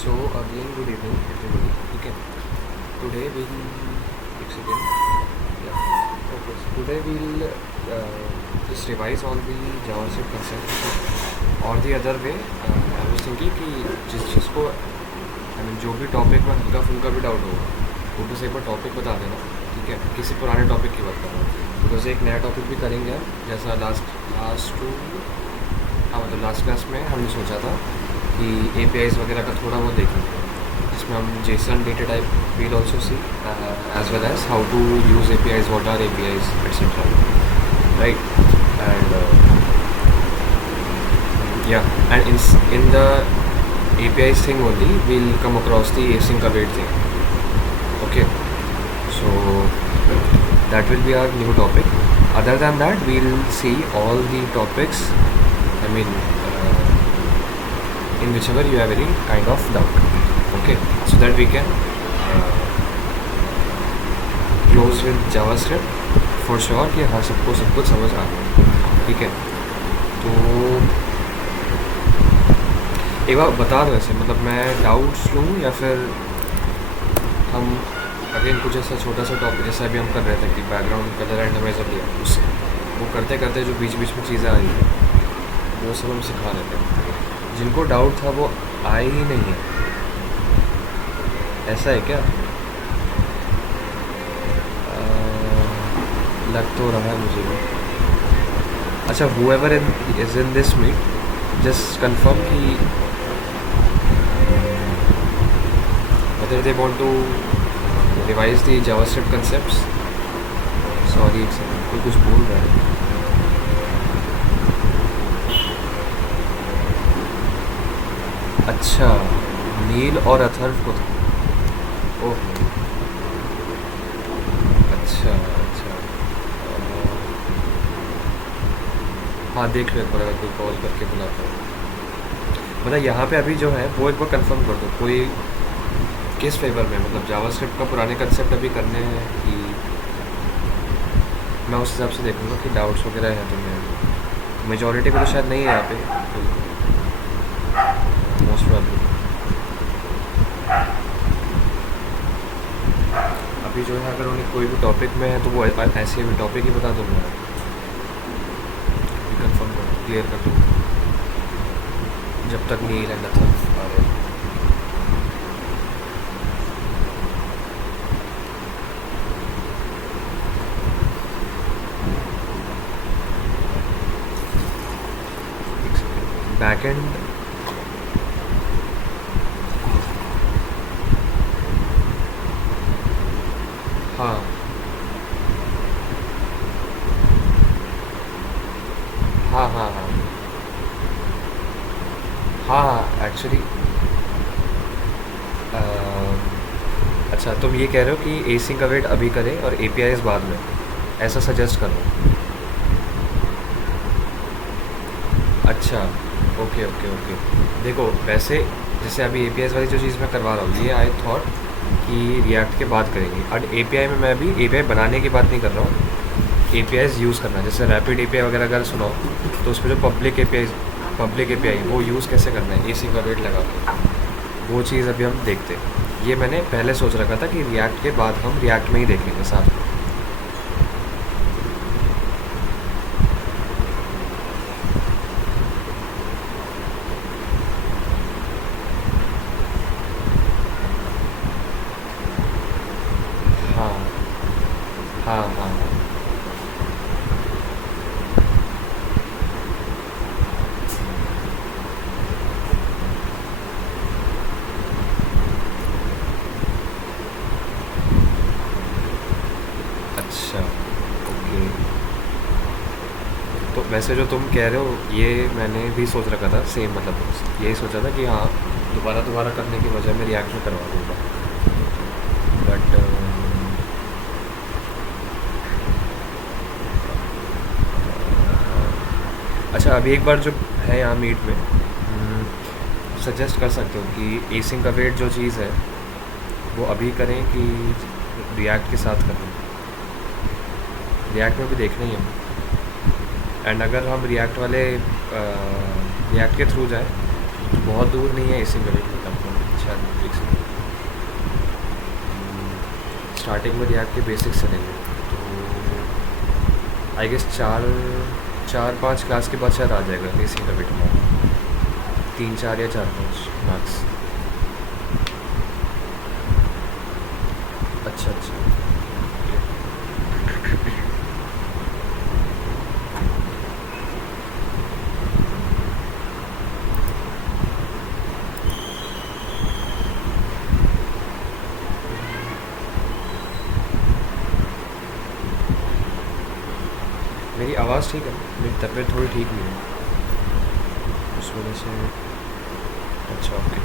So again, good evening, everybody. Okay. Today we'll एक second. Yeah. Okay. So today we'll just revise all the JavaScript concepts or the other way. I was thinking कि जिस चीज़ को जो भी topic में हल्का फुल्का भी डाउट होगा वो बस एक बार टॉपिक बता देना, ठीक है। किसी पुराने टॉपिक की बात कर रहा हूँ बिकॉज एक नया टॉपिक भी करेंगे हम, जैसा लास्ट क्लास में हमने सोचा था कि APIs वगैरह का थोड़ा वो देखेंगे, जिसमें हम JSON data type we'll also see as well as how to use APIs, what are APIs, etc. Right? And yeah, and in the APIs thing only we'll come across the async await thing. Okay, so that will be our new topic. Other than that, we'll see all the topics, I mean in whichever you have any kind of doubt. Okay, so that we can close with JavaScript for sure कि हाँ सबको सब कुछ समझ आ गया, ठीक है। तो एक बार बता दो ऐसे, मतलब मैं डाउट्स लूँ या फिर हम अगेन कुछ ऐसा छोटा सा टॉपिक जैसा अभी हम कर रहे थे कि बैकग्राउंड कलर रेंडमाइजर लिया, उससे वो करते करते जो बीच बीच में चीज़ें आ रही हैं वो सब हम सिखा रहे थे। जिनको डाउट था वो आए ही नहीं है, ऐसा है क्या? लग तो रहा है मुझे भी। अच्छा, whoever is in this meet just confirm कि whether they want to revise the JavaScript concepts. Sorry, एक सेकंड, कोई कुछ बोल रहा है। अच्छा, नील और अथर्व को था। ओह, अच्छा अच्छा। हाँ, देख लो एक बार, अगर कोई कॉल करके बुलाता है। मतलब यहाँ पे अभी जो है वो एक बार कंफर्म कर दो, कोई किस फेवर में, मतलब जावास्क्रिप्ट का पुराने कंसेप्ट अभी करने हैं कि मैं उस हिसाब से देखूँगा कि डाउट्स वगैरह हैं तो मैं मेजॉरिटी में तो शायद नहीं है यहाँ पे, मोस्ट प्रॉब्लम। अभी जो है अगर उन्हें कोई भी टॉपिक में है तो वो ऐसे भी टॉपिक ही बता दूँगा, कंफर्म कर क्लियर कर दूँगा जब तक नील एंड अथर्व आ रहे हैं। बैकएंड हाँ हाँ हाँ हाँ हाँ एक्चुअली अच्छा, तुम ये कह रहे हो कि एसिंक अवेट अभी करें और APIs बाद में, ऐसा सजेस्ट कर रहे हो? अच्छा, ओके ओके ओके। देखो वैसे जैसे अभी APIs वाली जो चीज़ मैं करवा रहा हूँ ये आई थॉट कि रिएक्ट के बाद करेंगे, और API में मैं अभी API बनाने की बात नहीं कर रहा हूँ, APIs यूज़ करना। जैसे रैपिड API वगैरह अगर सुनाओ तो उसमें जो पब्लिक API वो यूज़ कैसे करना है एसी का वेट लगा के, वो चीज़ अभी हम देखते हैं। ये मैंने पहले सोच रखा था कि रिएक्ट के बाद हम रिएक्ट में ही देख लेंगे साथ में। हाँ हाँ हाँ हाँ। अच्छा, ओके। तो वैसे जो तुम कह रहे हो ये मैंने भी सोच रखा था सेम, मतलब यही सोचा था कि हाँ दोबारा करने की वजह मैं रिएक्ट में करवा दूँगा, बट अच्छा अभी एक बार जो है यहाँ मीट में सजेस्ट कर सकते हो कि एसिंक अवेट जो चीज़ है वो अभी करें कि रिएक्ट के साथ करें? रिएक्ट में भी देखना ही है, एंड अगर हम रिएक्ट के थ्रू जाए तो बहुत दूर नहीं है एसिंक अवेट में, शायद एक सेकंड। स्टार्टिंग में रिएक्ट के बेसिक्स चलेंगे, तो आई गेस 4-5 क्लास के बाद शायद आ जाएगा इसी का बेटा, 3-4 या 4-5 मैक्स। अच्छा अच्छा। मेरी आवाज़ ठीक है, मेरी तबीयत थोड़ी ठीक नहीं है उस वजह से। अच्छा ओके।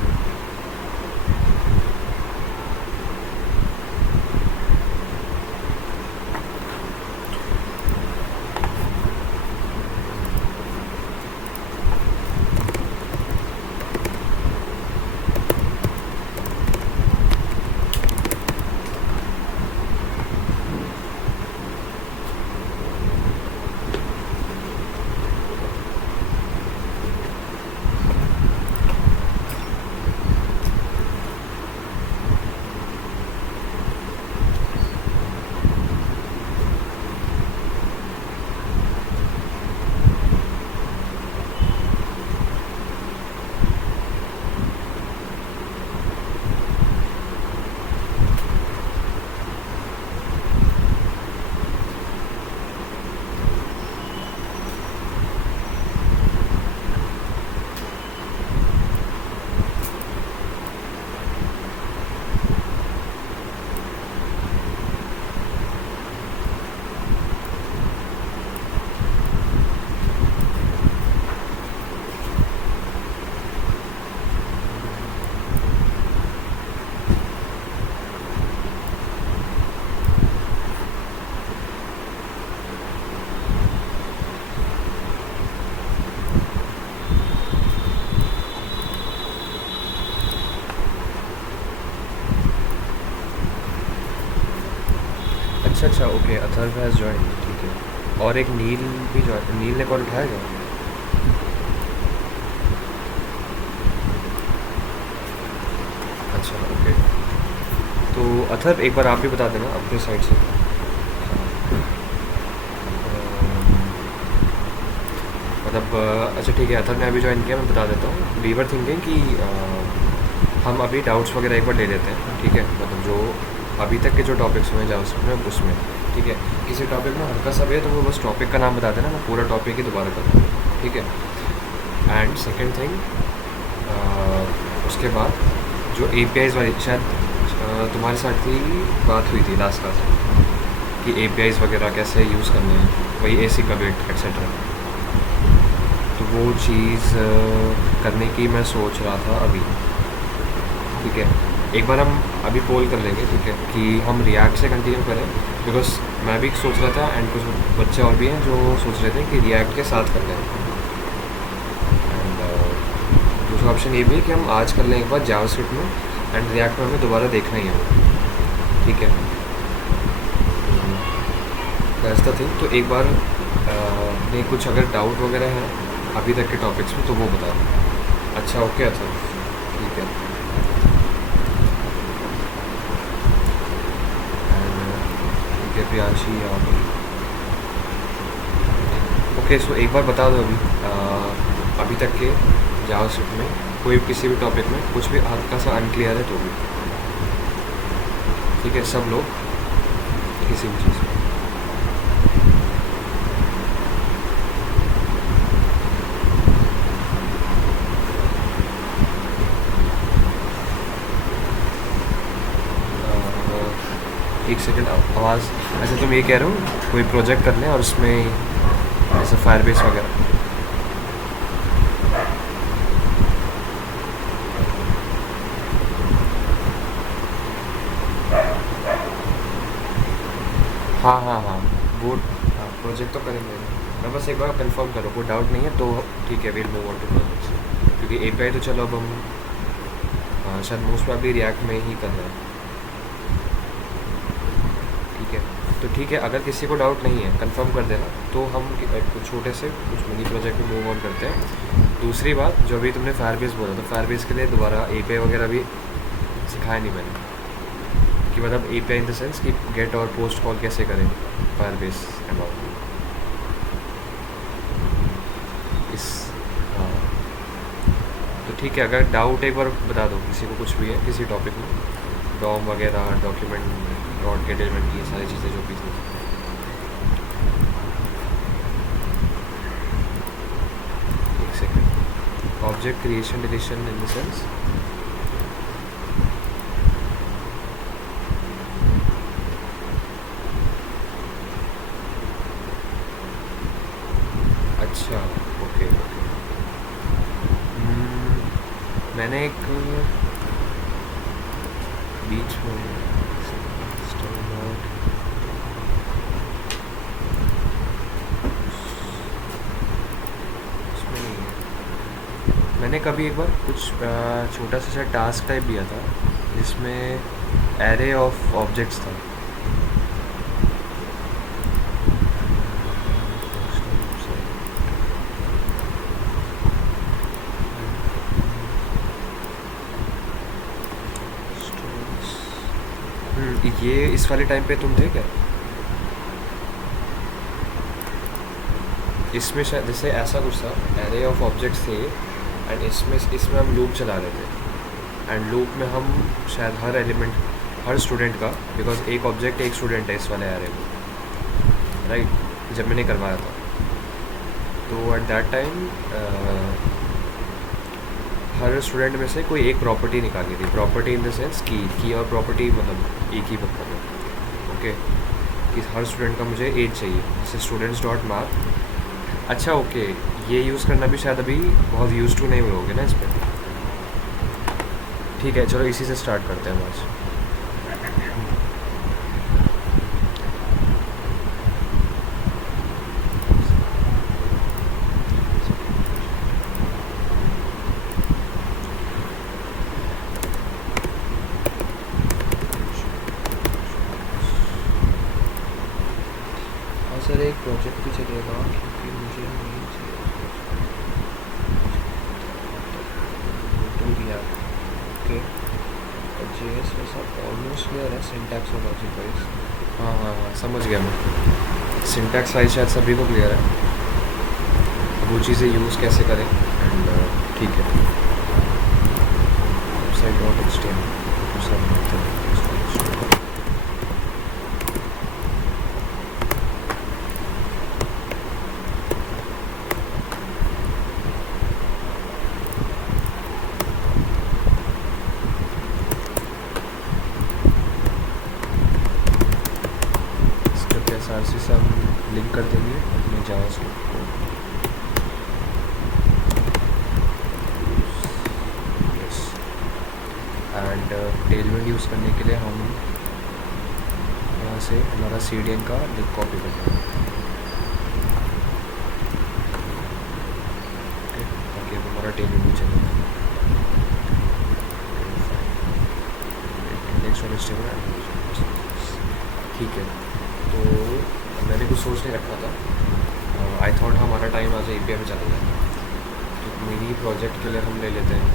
अच्छा अच्छा ओके, अथर्व हैज़ ज्वाइन, ठीक है। और एक नील भी ज्वाइन, नील ने कॉल उठाया क्या? अच्छा ओके। तो अथर्व एक बार आप भी बता देना अपने साइड से। मतलब अच्छा ठीक है, अथर्व ने अभी ज्वाइन किया, मैं बता देता हूँ। वी वर थिंकिंग कि हम अभी डाउट्स वगैरह एक बार ले लेते हैं, ठीक है। मतलब जो अभी तक के जो टॉपिक्स हुए जावास्क्रिप्ट में उसमें, ठीक है। किसी टॉपिक में हल्का सा भी है तो वो बस टॉपिक का नाम बता देना, मैं पूरा टॉपिक ही दोबारा कर दूँगा, ठीक है। एंड सेकेंड थिंग, उसके बाद जो APIs वाली शायद तुम्हारे साथ ही बात हुई थी लास्ट क्लास में कि APIs वगैरह कैसे यूज़ करने हैं, वही AC कनेक्ट एक्सेट्रा। तो वो चीज़ करने की मैं सोच रहा था अभी, ठीक है। एक बार हम अभी पोल कर लेंगे, ठीक है, कि हम रिएक्ट से कंटिन्यू करें, बिकॉज मैं भी सोच रहा था एंड कुछ बच्चे और भी हैं जो सोच रहे थे कि रिएक्ट के साथ कर लें। एंड दूसरा ऑप्शन ये भी है कि हम आज कर लें एक बार जावास्क्रिप्ट में, एंड रिएक्ट में हमें दोबारा देखना ही है, ठीक है। That's the thing. तो एक बार नहीं कुछ अगर डाउट वगैरह है अभी तक के टॉपिक्स में तो वो बता दो। अच्छा ओके, अच्छा ठीक है। ठीक है, प्रियांशी आ गई। ओके सो एक बार बता दो अभी तक के जावास्क्रिप्ट में कोई किसी भी टॉपिक में कुछ भी हल्का सा अनक्लियर है तो भी, ठीक है, सब लोग किसी भी चीज़ में। एक सेकंड, आवाज़। अच्छा तुम ये कह रहे हो कोई प्रोजेक्ट करने और उसमें ऐसे फायरबेस वगैरह? हाँ हाँ हाँ, वो हाँ प्रोजेक्ट तो करेंगे। मैं बस एक बार कंफर्म करो, कोई डाउट नहीं है तो ठीक है, will move on to projects. क्योंकि API तो चलो अब हम शायद मोस्ट प्रॉब्ली रिएक्ट में ही कर रहे हैं, ठीक है। तो ठीक है, अगर किसी को डाउट नहीं है कंफर्म कर देना, तो हम कुछ छोटे से कुछ मिनी प्रोजेक्ट में मूव ऑन करते हैं। दूसरी बात, जो अभी तुमने फायरबेस बोला, तो फायरबेस के लिए दोबारा एपीआई वगैरह भी सिखाया नहीं मैंने, कि मतलब एपीआई इन द सेंस कि गेट और पोस्ट कॉल कैसे करें फायरबेस एंड ऑल इस। हाँ, तो ठीक है, अगर डाउट एक बार बता दो किसी को, कुछ भी है किसी टॉपिक में, डॉम वगैरह, डॉक्यूमेंट, डॉट गेट एलिमेंट, ये सारी चीज़ें जो भी थी। एक second, object creation deletion in the sense, अच्छा ओके ओके। मैंने एक बीच में उसमें नहीं है। मैंने कभी एक बार कुछ छोटा सा शायद टास्क टाइप दिया था जिसमें एरे ऑफ ऑब्जेक्ट्स था। ये इस वाले टाइम पे तुम थे क्या? इसमें शायद जैसे ऐसा कुछ था, एरे ऑफ ऑब्जेक्ट्स थे, एंड इसमें हम लूप चला रहे थे, एंड लूप में हम शायद हर एलिमेंट, हर स्टूडेंट का, बिकॉज एक ऑब्जेक्ट एक स्टूडेंट है इस वाले एरे में, राइट, जब मैंने करवाया था, तो at that time her student में से कोई एक प्रॉपर्टी निकाली थी। प्रॉपर्टी इन द सेंस की और प्रॉपर्टी मतलब एक ही मतलब है, ओके, कि हर स्टूडेंट का मुझे एज चाहिए, जैसे स्टूडेंट्स डॉट मार्क। अच्छा ओके, ये यूज़ करना भी शायद अभी बहुत यूज़ टू नहीं हुए ना इस पर। ठीक है, चलो इसी से स्टार्ट करते हैं आज। हाँ सर, एक प्रोजेक्ट भी चलेगा क्योंकि मुझे नहीं चाहिए टू दिया, ओके। और जेएस में सब ऑलमोस्ट क्लियर है, सिंटैक्स और लॉजिक वाइज। हाँ हाँ हाँ, समझ गया मैं। सिंटैक्स वाइज शायद सभी को क्लियर है, वो चीज़ें यूज़ कैसे करें, एंड ठीक है। वेबसाइट डॉट एचटीएमएल सब SRC से हम लिंक कर देंगे अपने जावास्क्रिप्ट को। यस, एंड टेलमेंट यूज़ करने के लिए हम यहाँ से हमारा CDN का लिंक कॉपी करना है, ओके, ताकि अब हमारा टेलमेंट भी चलेगा। इंडेक्स और HTML, ठीक है। तो मैंने कुछ सोच नहीं रखा था, आई थॉट हमारा टाइम आज API में चला जाए, तो मिनी प्रोजेक्ट के लिए हम ले लेते हैं।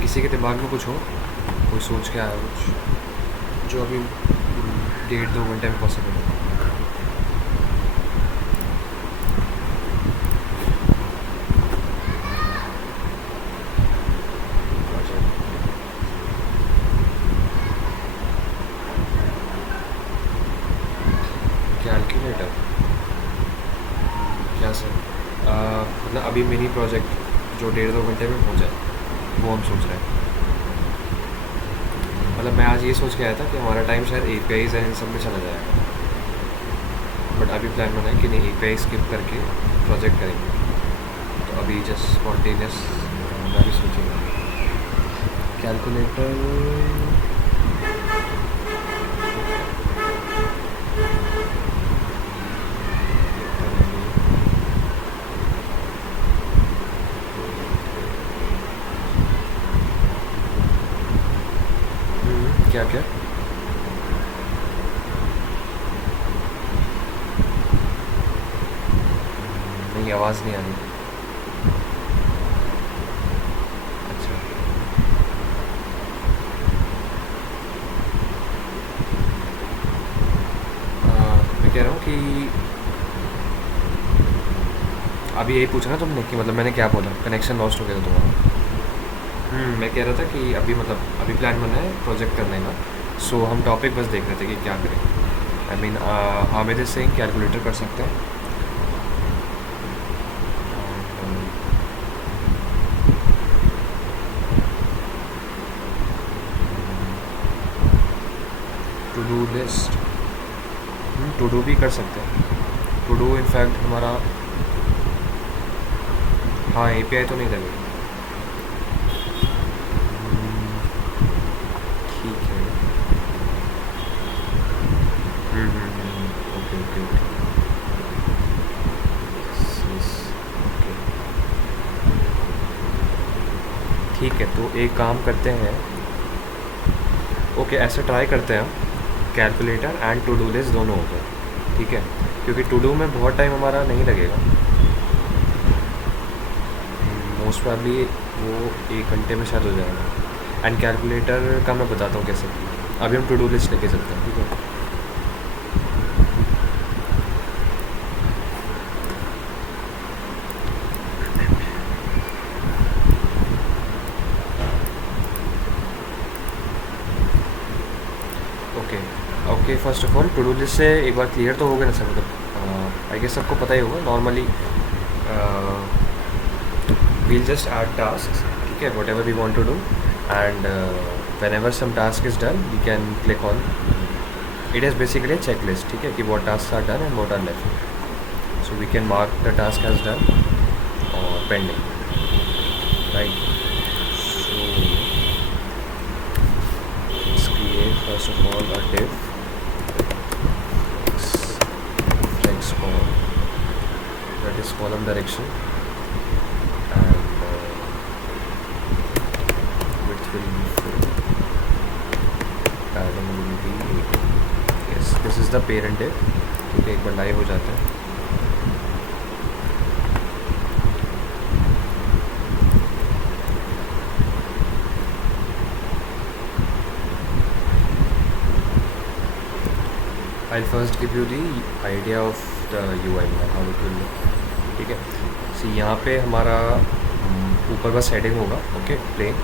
किसी के दिमाग में कुछ हो, कोई सोच के आया कुछ जो अभी 1.5-2 घंटे में पॉसिबल है? कैलकुलेटर क्या सर? मतलब अभी मिनी प्रोजेक्ट जो 1.5-2 घंटे में हो जाए, वो हम सोच रहे हैं। मतलब मैं आज ये सोच के आया था कि हमारा टाइम शायद APIs है इन सब में चला जाएगा, बट अभी प्लान बना है कि नहीं, API स्किप करके प्रोजेक्ट करेंगे। तो अभी जस्ट स्पॉन्टेनियस मैं भी सोचूंगा। कैलकुलेटर क्या क्या? नहीं, आवाज़ नहीं आ रही। अच्छा। मैं कह रहा हूँ कि अभी यही पूछा ना तुमने कि मतलब मैंने क्या बोला, कनेक्शन लॉस्ट हो गया था तुम्हारा। मैं कह रहा था कि अभी मतलब अभी प्लान बना है प्रोजेक्ट करने का। सो हम टॉपिक बस देख रहे थे कि क्या करें। I mean Hamid is saying calculator कर सकते हैं। To do list, to do भी कर सकते हैं। टू डू इनफैक्ट हमारा, हाँ एपीआई तो नहीं लगेगा। ठीक है। Okay okay okay. ओके ठीक है, तो एक काम करते हैं। ओके ऐसे ट्राई करते हैं हम, calculator and to do list दोनों हो गए। ठीक है, क्योंकि टू डू में बहुत टाइम हमारा नहीं लगेगा। मोस्ट प्रॉब्ली वो 1 घंटे में शायद हो जाएगा। एंड कैलकुलेटर का मैं बताता हूँ कैसे। अभी हम टू डू लिस्ट लेके चलते हैं, ठीक है। Okay okay, first of all to do list से एक बार क्लियर तो हो गया ना सर, मतलब आई गेस सबको पता ही होगा normally. We'll just add task, ठीक है, whatever we want to do, and whenever some task is done we can click on it. Is basically a checklist, ठीक है, कि what tasks are done and what are left. So we can mark the task as done or pending, right? So let's create first of all a div flex column, that is column direction, and width will be 4, padding will be 8. Yes, this is the parent div, ठीक है। एक बार live हो जाता है। I'll first give you the idea of the UI, how it will look, ठीक है। सी यहाँ पे हमारा ऊपर बस हेडिंग होगा, ओके, प्लेन,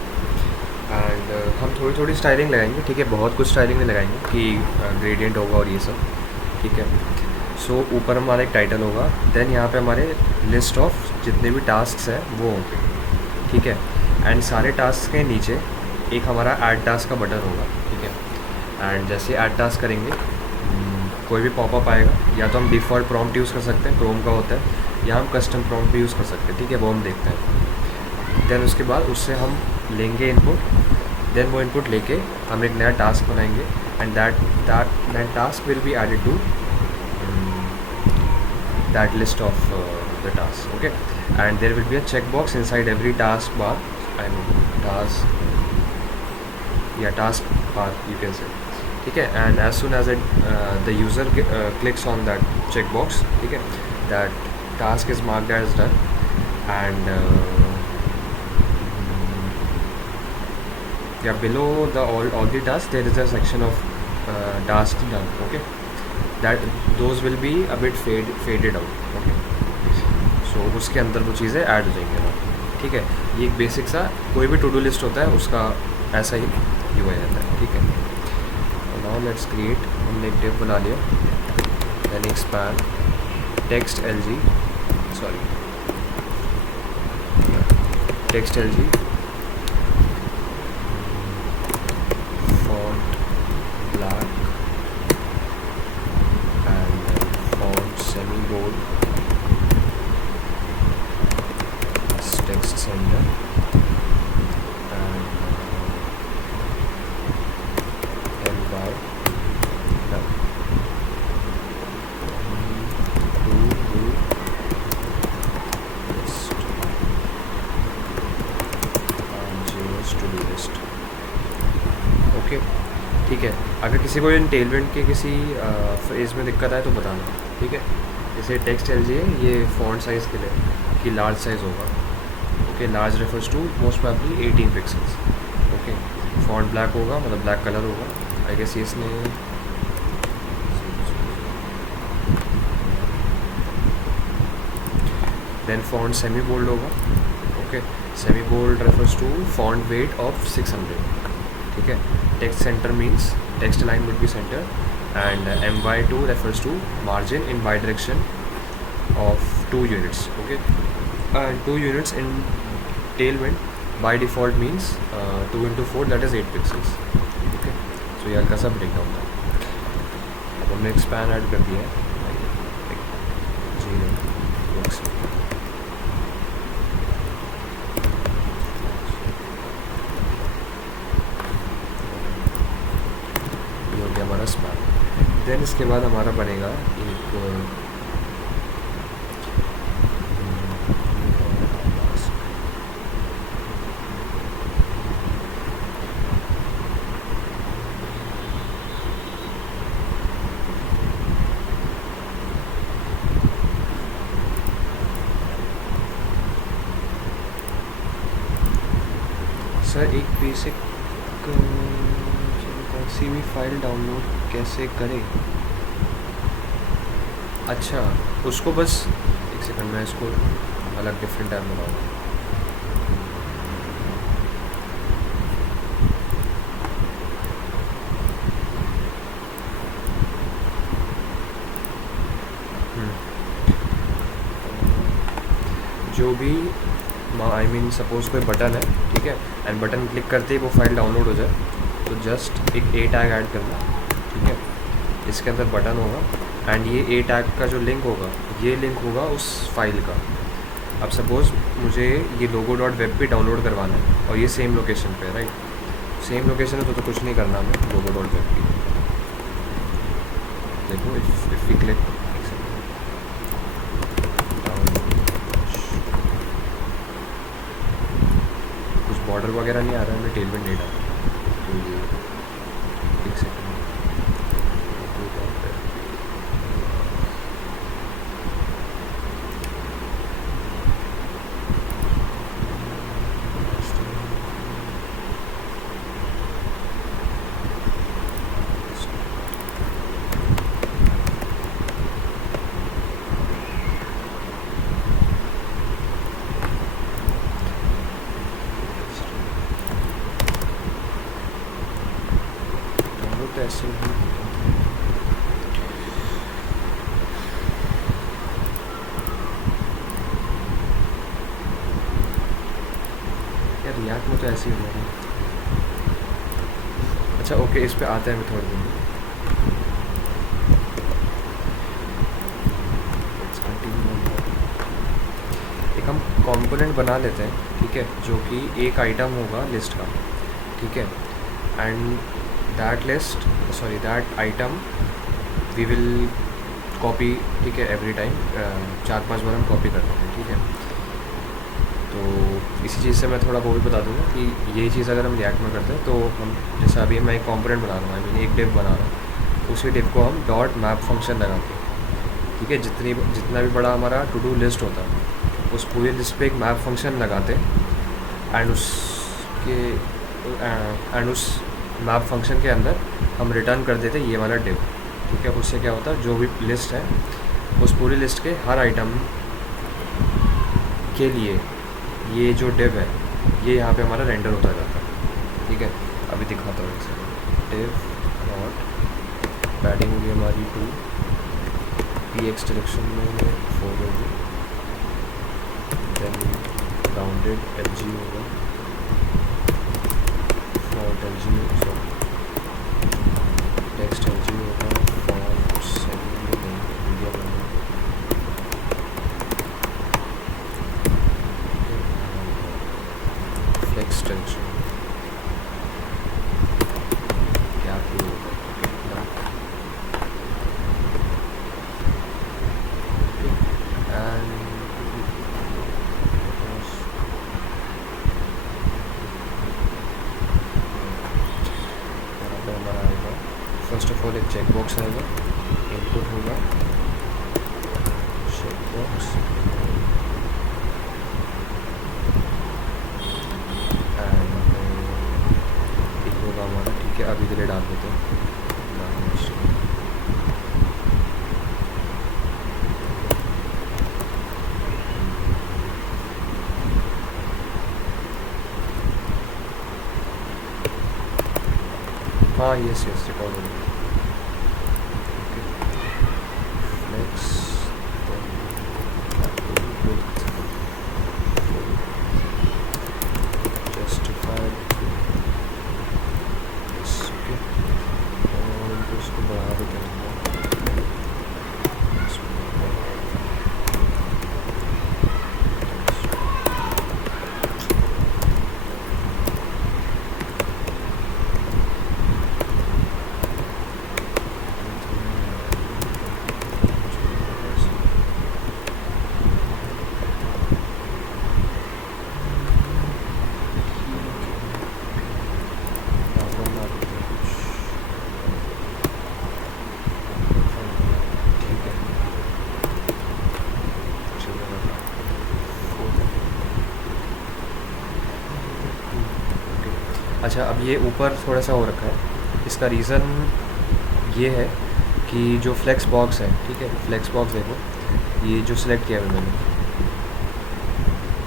एंड हम थोड़ी थोड़ी स्टाइलिंग लगाएंगे, ठीक है, बहुत कुछ स्टाइलिंग नहीं लगाएंगे कि ग्रेडियंट होगा और ये सब, ठीक है। सो ऊपर हमारा एक टाइटल होगा, देन यहाँ पे हमारे लिस्ट ऑफ जितने भी टास्क हैं वो होंगे, ठीक है। एंड सारे टास्क के नीचे एक हमारा ऐड टास्क का बटन होगा, ठीक है। एंड जैसे ऐड टास्क करेंगे कोई भी पॉपअप आएगा, या तो हम डिफ़ॉल्ट प्रॉम्प्ट यूज़ कर सकते हैं, क्रोम का होता है, या हम कस्टम प्रॉम्प्ट भी यूज़ कर सकते हैं, ठीक है, वो हम देखते हैं। देन उसके बाद उससे हम लेंगे इनपुट, देन वो इनपुट लेके हम एक नया टास्क बनाएंगे, and that task will be added to that list of the task, okay. And there will be a check box inside every task bar, I mean task या task bar you can say, ठीक है। And as soon as the user clicks on that check box, ठीक है, that task is marked as done, and yeah, below the all the tasks there is a section of tasks done, okay, that those will be a bit faded out, okay. So उसके अंदर वो चीज़ें add हो जाएंगी ना, ठीक है। ये एक बेसिक सा कोई भी टू डू लिस्ट होता है उसका ऐसा ही UI रहता है, ठीक है। नाउ लेट्स क्रिएट, हमने एक डिव बना लिया, then expand text LG, sorry text LG, font black and font semi bold, text center, and LY done. ठीक है। अगर किसी को इन टेलविंड के किसी फेज में दिक्कत आए तो बताना, ठीक है। जैसे टेक्स्ट एल जी है, ये फ़ॉन्ट साइज़ के लिए कि लार्ज साइज़ होगा, okay. Large refers to most probably 18 pixels, okay. Font black होगा, मतलब ब्लैक कलर होगा, आई गेस ये इसने देन फॉन्ट सेमी बोल्ड होगा, okay. Semi bold refers to font weight of 600, ठीक है। Text centre means text line would be centre and MY2 refers to margin in y direction of 2 units, okay. And 2 units in tailwind by default means 2 into 4, that is 8 pixels, okay. So ये हल्का सा break down था। अब हमने एक्सपैन add कर दिया है, ये हो गया हमारा स्पैन। देन इसके बाद हमारा बनेगा एक सर एक बेसिक कौन सी भी फाइल डाउनलोड कैसे करें? अच्छा, उसको बस एक सेकंड, मैं इसको अलग डिफरेंट टैब में लगाऊंगा। जो भी आई मीन सपोज कोई बटन है, ठीक है, एंड बटन क्लिक करते ही वो फाइल डाउनलोड हो जाए, तो जस्ट एक A टैग ऐड करना, ठीक है। इसके अंदर बटन होगा एंड ये A टैग का जो लिंक होगा, ये लिंक होगा उस फाइल का। अब सपोज़ मुझे ये logo.web पे डाउनलोड करवाना है और ये सेम लोकेशन पे है, राइट। सेम लोकेशन है तो कुछ नहीं करना हमें, logo.web की देखो, इफ वी क्लिक बॉर्डर वगैरह नहीं आ रहा है, मैं टेलविंड नहीं डाल, तो ये एक सेकंड ऐसे ही यार, रिएक्ट में तो ऐसे ही होगा। अच्छा ओके, इस पे आते हैं थोड़ी देर में। एक हम कंपोनेंट बना लेते हैं, ठीक है, जो कि एक आइटम होगा लिस्ट का, ठीक है, and that item we will copy, ठीक है, एवरी टाइम 4-5 बार हम कॉपी करते हैं, ठीक है। तो इसी चीज़ से मैं थोड़ा वो भी बता दूँगा कि ये चीज़ अगर हम रिएक्ट में करते हैं तो हम, जैसे अभी मैं एक कंपोनेंट बना रहा हूँ, आई मीन एक डिव बना रहा हूँ, उसी डिव को हम डॉट मैप फंक्शन लगा के, ठीक है, जितना भी बड़ा हमारा टू डू लिस्ट होता है उस पूरी लिस्ट पे एक मैप फंक्शन लगाते एंड उस मैप फंक्शन के अंदर हम रिटर्न कर देते ये वाला डिव, ठीक है। उससे क्या होता है, जो भी लिस्ट है उस पूरी लिस्ट के हर आइटम के लिए ये जो डिव है ये यहाँ पे हमारा रेंडर होता जाता है, ठीक है। अभी दिखाता हूँ इसे, डिव डॉट पैडिंग होगी हमारी 2, px डायरेक्शन में 4 होगी, देन राउंडेड lg होगा, फॉन्ट lg होगा, टेक्स्ट lg होगा, फॉन्ट सेमी मीडियम होगा, फ्लेक्स टेंशन क्या होगा, हमारा आएगा फर्स्ट ऑफ ऑल एक चेक बॉक्स आएगा, इनपुट होगा चेक बॉक्स एंड एक होगा हमारा, ठीक है अभी के लिए डाल देते हैं। हाँ यस यस रिकॉर्ड हो गया। फ्लेक्स जस्टिफाइड ओके, और उसको बढ़ा देते हैं। अच्छा अब ये ऊपर थोड़ा सा हो रखा है, इसका रीज़न ये है कि जो फ्लेक्स बॉक्स है, ठीक है फ्लेक्स बॉक्स देखो, ये जो सिलेक्ट किया है मैंने,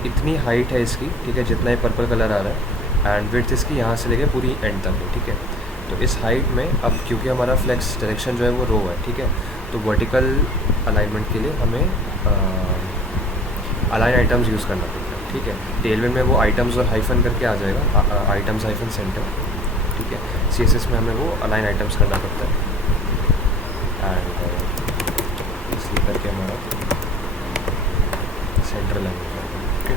इतनी हाइट है इसकी, ठीक है जितना ये पर्पल कलर आ रहा है, एंड विड्थ इसकी यहाँ से लेके पूरी एंड तक है, ठीक है। तो इस हाइट में अब क्योंकि हमारा फ्लेक्स डायरेक्शन जो है वो रो है, ठीक है, तो वर्टिकल अलाइनमेंट के लिए हमें अलाइन आइटम्स यूज़ करना पड़ता है, ठीक है। टेलविंड में वो आइटम्स और हाइफन करके आ जाएगा, आइटम्स हाइफन सेंटर, ठीक है। CSS में हमें वो अलाइन आइटम्स करना पड़ता है, एंड इसलिए करके हमारा सेंटर लाइन हो जाएगा, ओके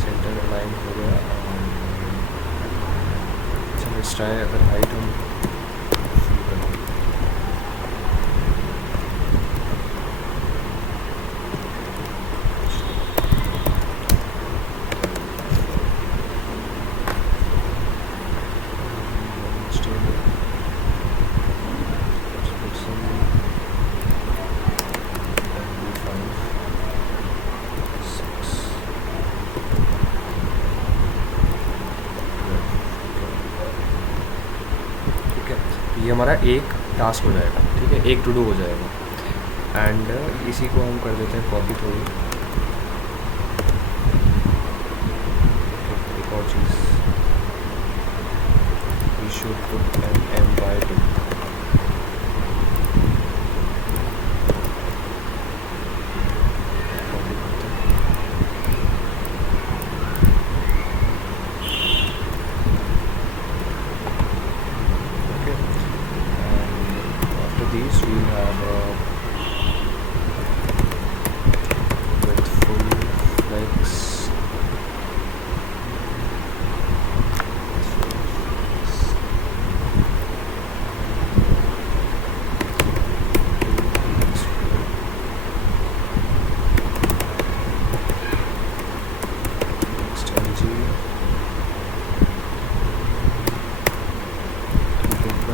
सेंटर लाइन हो गया। अच्छा लेट्स ट्राई, अगर हाइट हम ये हमारा एक टास्क हो जाएगा, ठीक है एक टू डू हो जाएगा। एंड इसी को हम कर देते हैं कॉपी थोड़ी, एक और चीज़, we should put an m/2, these we have with full flex,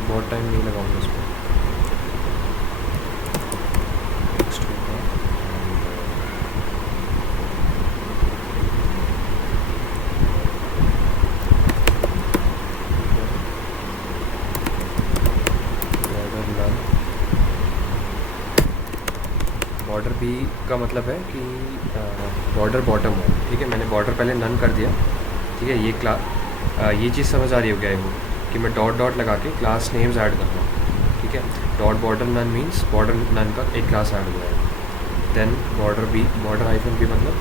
बहुत टाइम नहीं लगाऊंगा इसमें। बॉर्डर भी का मतलब है कि बॉर्डर बॉटम हो, ठीक है मैंने बॉर्डर पहले नन कर दिया, ठीक है ये चीज़ समझ आ रही हो क्या है वो कि मैं डॉट डॉट लगा के क्लास नेम्स ऐड कर रहा हूँ, ठीक है। Dot border none means border none का एक क्लास ऐड हो जाएगा, देन बॉर्डर हाइफन भी मतलब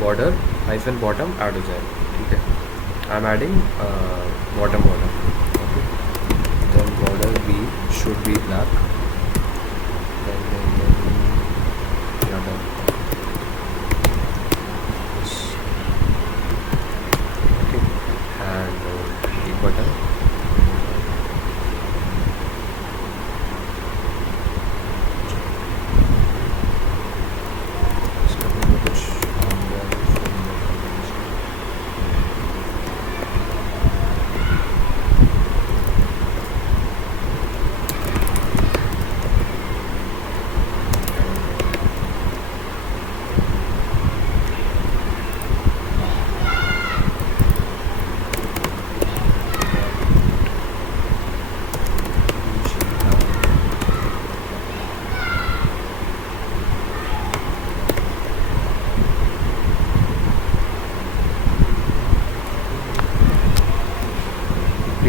बॉर्डर हाइफन बॉटम ऐड हो जाएगा, ठीक है। I am adding bottom border, okay, then border b should be black, button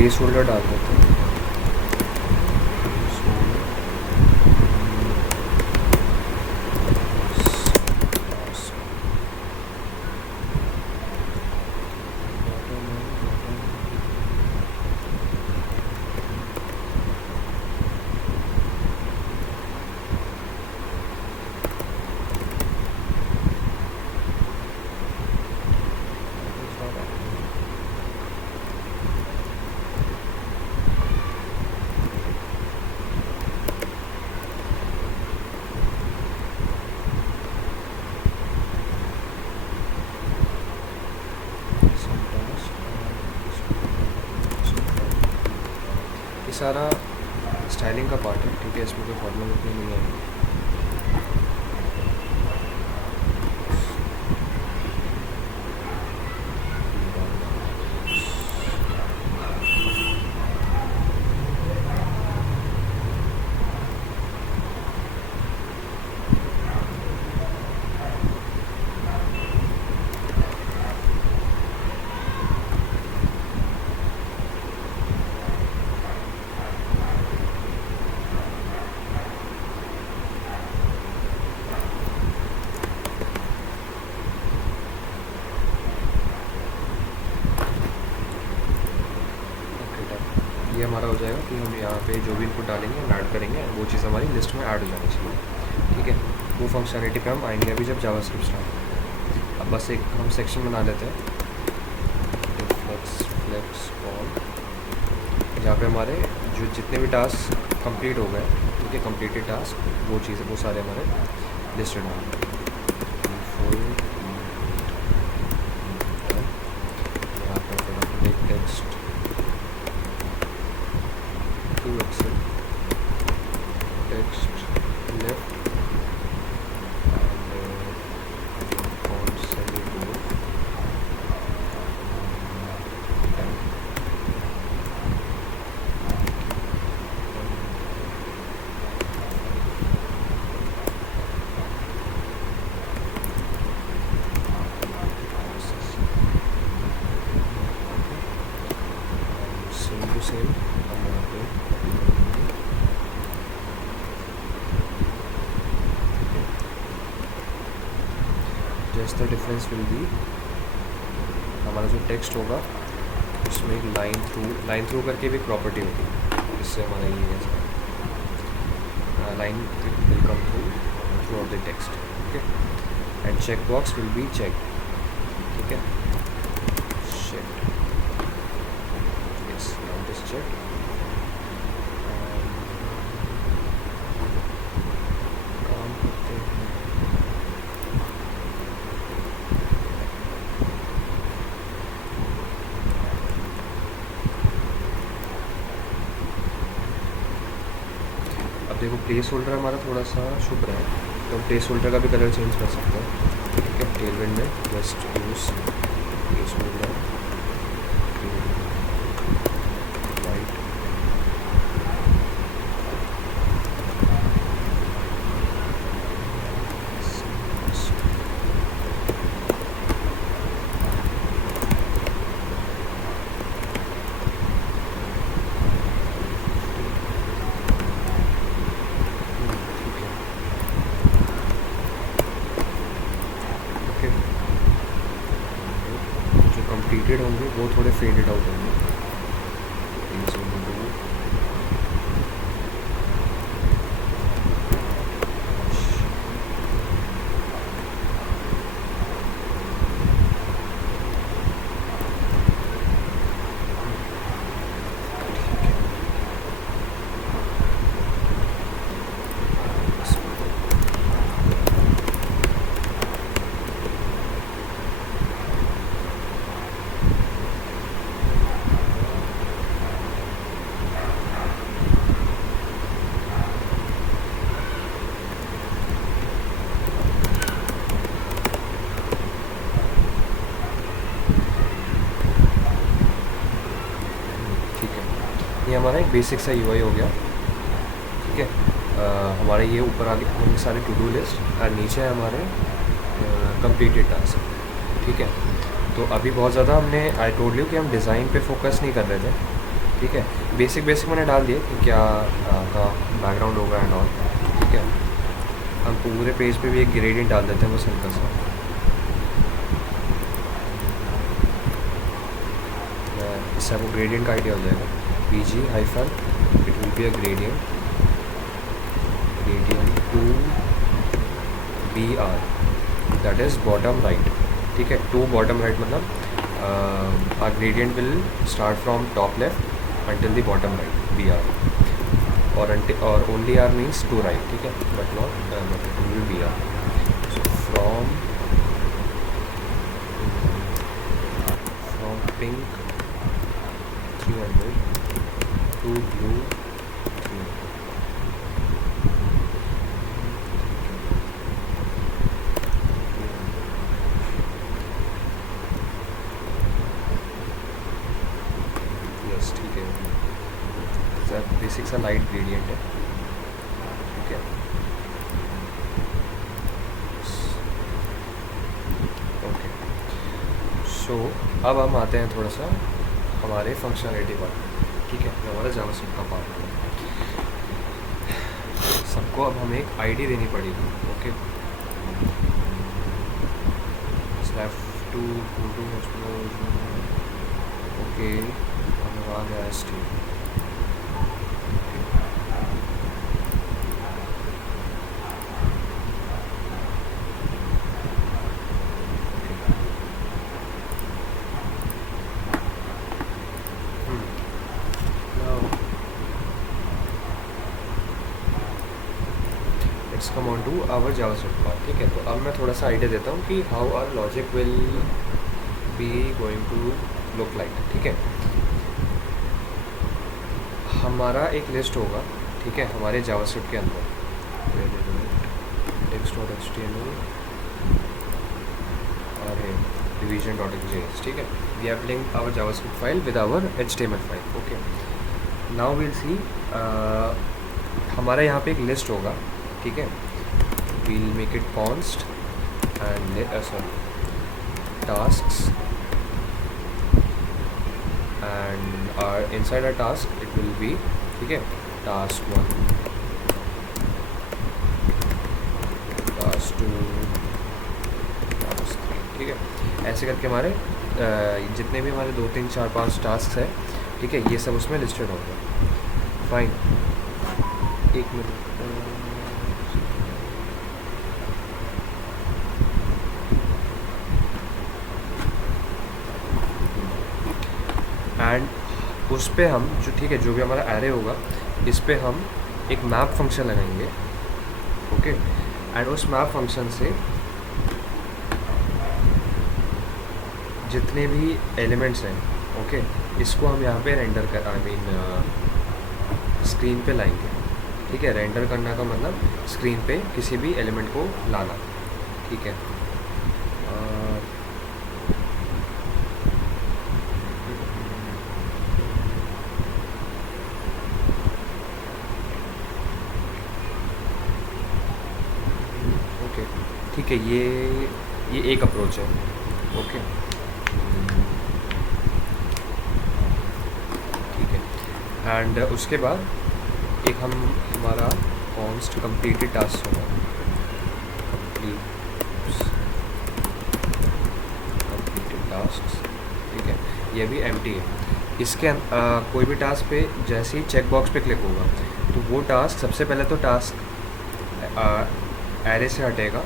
place holder डाल देते हैं। ये सारा स्टाइलिंग का पार्ट है, ठीक है, इसमें कोई प्रॉब्लम इतनी नहीं है। ये हमारा हो जाएगा कि हम यहाँ पे जो भी इनपुट डालेंगे हम ऐड करेंगे, वो चीज़ हमारी लिस्ट में ऐड हो जानी चाहिए, ठीक है। वो फंक्शनलिटी पे हम आएंगे अभी जब जावास्क्रिप्ट स्टार्ट। अब बस एक हम सेक्शन बना लेते हैं, फ्लेक्स ऑल, जहाँ पे हमारे जो जितने भी टास्क कंप्लीट हो गए, ठीक है, कंप्लीटेड टास्क, वो चीज़ें वो सारे हमारे लिस्टेड होंगे। यहाँ पे text to Excel, text left and font semi-bold, same to same, हम यहाँ पे just the difference will be, हमारा जो टेक्स्ट होगा उसमें एक लाइन थ्रू करके भी प्रॉपर्टी होगी, इससे हमारा ये है line will come throughout the text, okay, and check box will be check, ठीक है, check, yes, now this check, काम करते हैं। अब देखो प्लेस होल्डर हमारा थोड़ा सा शुभ रहा है, तो हम प्लेस होल्डर का भी कलर चेंज कर सकते हैं, ठीक है। टेलविंड में just use place holder white, जो कंप्लीटेड होंगे वो थोड़े फेडेड आउट होंगे। ये हमारा एक बेसिक सा यूआई हो गया, ठीक है। हमारे ये ऊपर आगे होंगे सारे टू डू लिस्ट और नीचे हमारे कंप्लीटेड टास्क, ठीक है। तो अभी बहुत ज़्यादा हमने आई टोल्ड यू कि हम डिज़ाइन पे फोकस नहीं कर रहे थे, ठीक है। बेसिक बेसिक मैंने डाल दिए कि क्या का बैकग्राउंड होगा एंड ऑल, ठीक है। हम पूरे पेज पे भी एक ग्रेडियंट डाल देते हैं बस हल्का सा, इससे आपको ग्रेडियंट का आइडिया हो जाएगा। P G hyphen it will be a gradient, gradient to B R, that is bottom right, ठीक है। टू बॉटम राइट मतलब R gradient will start from top left until the bottom right B R, और only R means to right, ठीक है, but not it will be R. So from pink 300 to blue 300, yes, ठीक है। Sir basic सा light gradient है, ठीक है। Okay, सो अब हम आते हैं थोड़ा सा हमारे फंक्शनलिटी पर, ठीक है, जो हमारा जावास्क्रिप्ट का पार्ट है। सबको अब हमें एक आईडी देनी पड़ेगी, ओके। टू ओके, हम आ गया S T, come on to our JavaScript part, ठीक है। तो अब मैं थोड़ा सा आइडिया देता हूँ कि how our logic will be going to look like, ठीक है। हमारा एक लिस्ट होगा, ठीक है, हमारे जावास्क्रिप्ट के अंदर, index.html अरे division.js, ठीक है। We have linked our JavaScript file with our HTML file, okay. Now we'll see, हमारा यहाँ पे एक लिस्ट होगा, ठीक है। We'll make it const and sorry tasks, and inside a task it will be, ठीक है, टास्क 1, टास्क 2, टास्क 3, ठीक है। ऐसे करके हमारे जितने भी हमारे 2 3 4 5 टास्क है, ठीक है, ये सब उसमें लिस्टेड होंगे। फाइन, एक मिनट, एंड उस पर हम जो, ठीक है, जो भी हमारा एरे होगा इस पर हम एक मैप फंक्शन लगाएंगे, ओके। एंड उस मैप फंक्शन से जितने भी एलिमेंट्स हैं, ओके, इसको हम यहाँ पे रेंडर कर, आई मीन स्क्रीन पे लाएंगे, ठीक है। रेंडर करना का मतलब स्क्रीन पे किसी भी एलिमेंट को लाना, ठीक है। ओके, ठीक है, ये एक अप्रोच है, ओके, ठीक है। एंड उसके बाद एक हमारा कॉन्स्ट कंप्लीटेड टास्क होगा, कंप्लीटेड टास्क, ठीक है। ये भी एम्प्टी है। इसके कोई भी टास्क पे जैसे ही चेक बॉक्स पे क्लिक होगा तो वो टास्क सबसे पहले तो टास्क एरे से हटेगा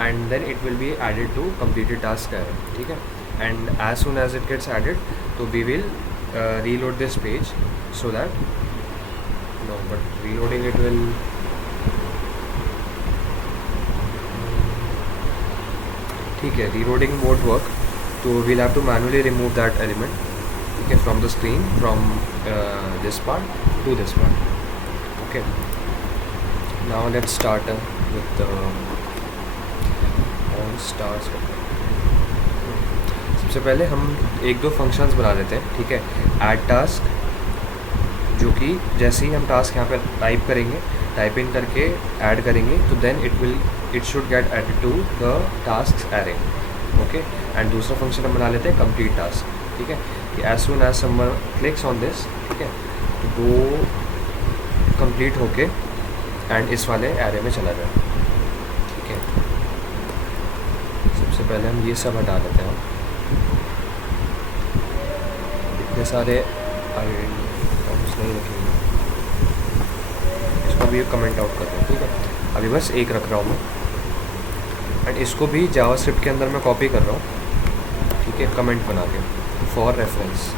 and then it will be added to completed task array, ठीक है। And as soon as it gets added तो we will reload this page so that no, but reloading it will, ठीक है, reloading won't work, so we'll have to manually remove that element, okay, from the screen, from this part to this part, okay. Now let's start with the on stars। सबसे पहले हम एक दो functions बना देते हैं, ठीक है। add task, जो कि जैसे ही हम टास्क यहाँ पे टाइप करेंगे, टाइप इन करके ऐड करेंगे तो then it should get added to the task array, okay. And दूसरा फंक्शन हम बना लेते हैं कंप्लीट टास्क, ठीक है, कि as soon as someone clicks on this, ठीक है, वो कंप्लीट होके एंड इस वाले एरे में चला जाए। ठीक है, सबसे पहले हम ये सब हटा लेते हैं। इतने सारे आइटम्स नहीं रखेंगे, इसको भी कमेंट आउट कर दूँ। ठीक है, अभी बस एक रख रहा हूँ मैं, एंड इसको भी जावास्क्रिप्ट के अंदर मैं कॉपी कर रहा हूँ। ठीक है, कमेंट बना के फॉर रेफरेंस।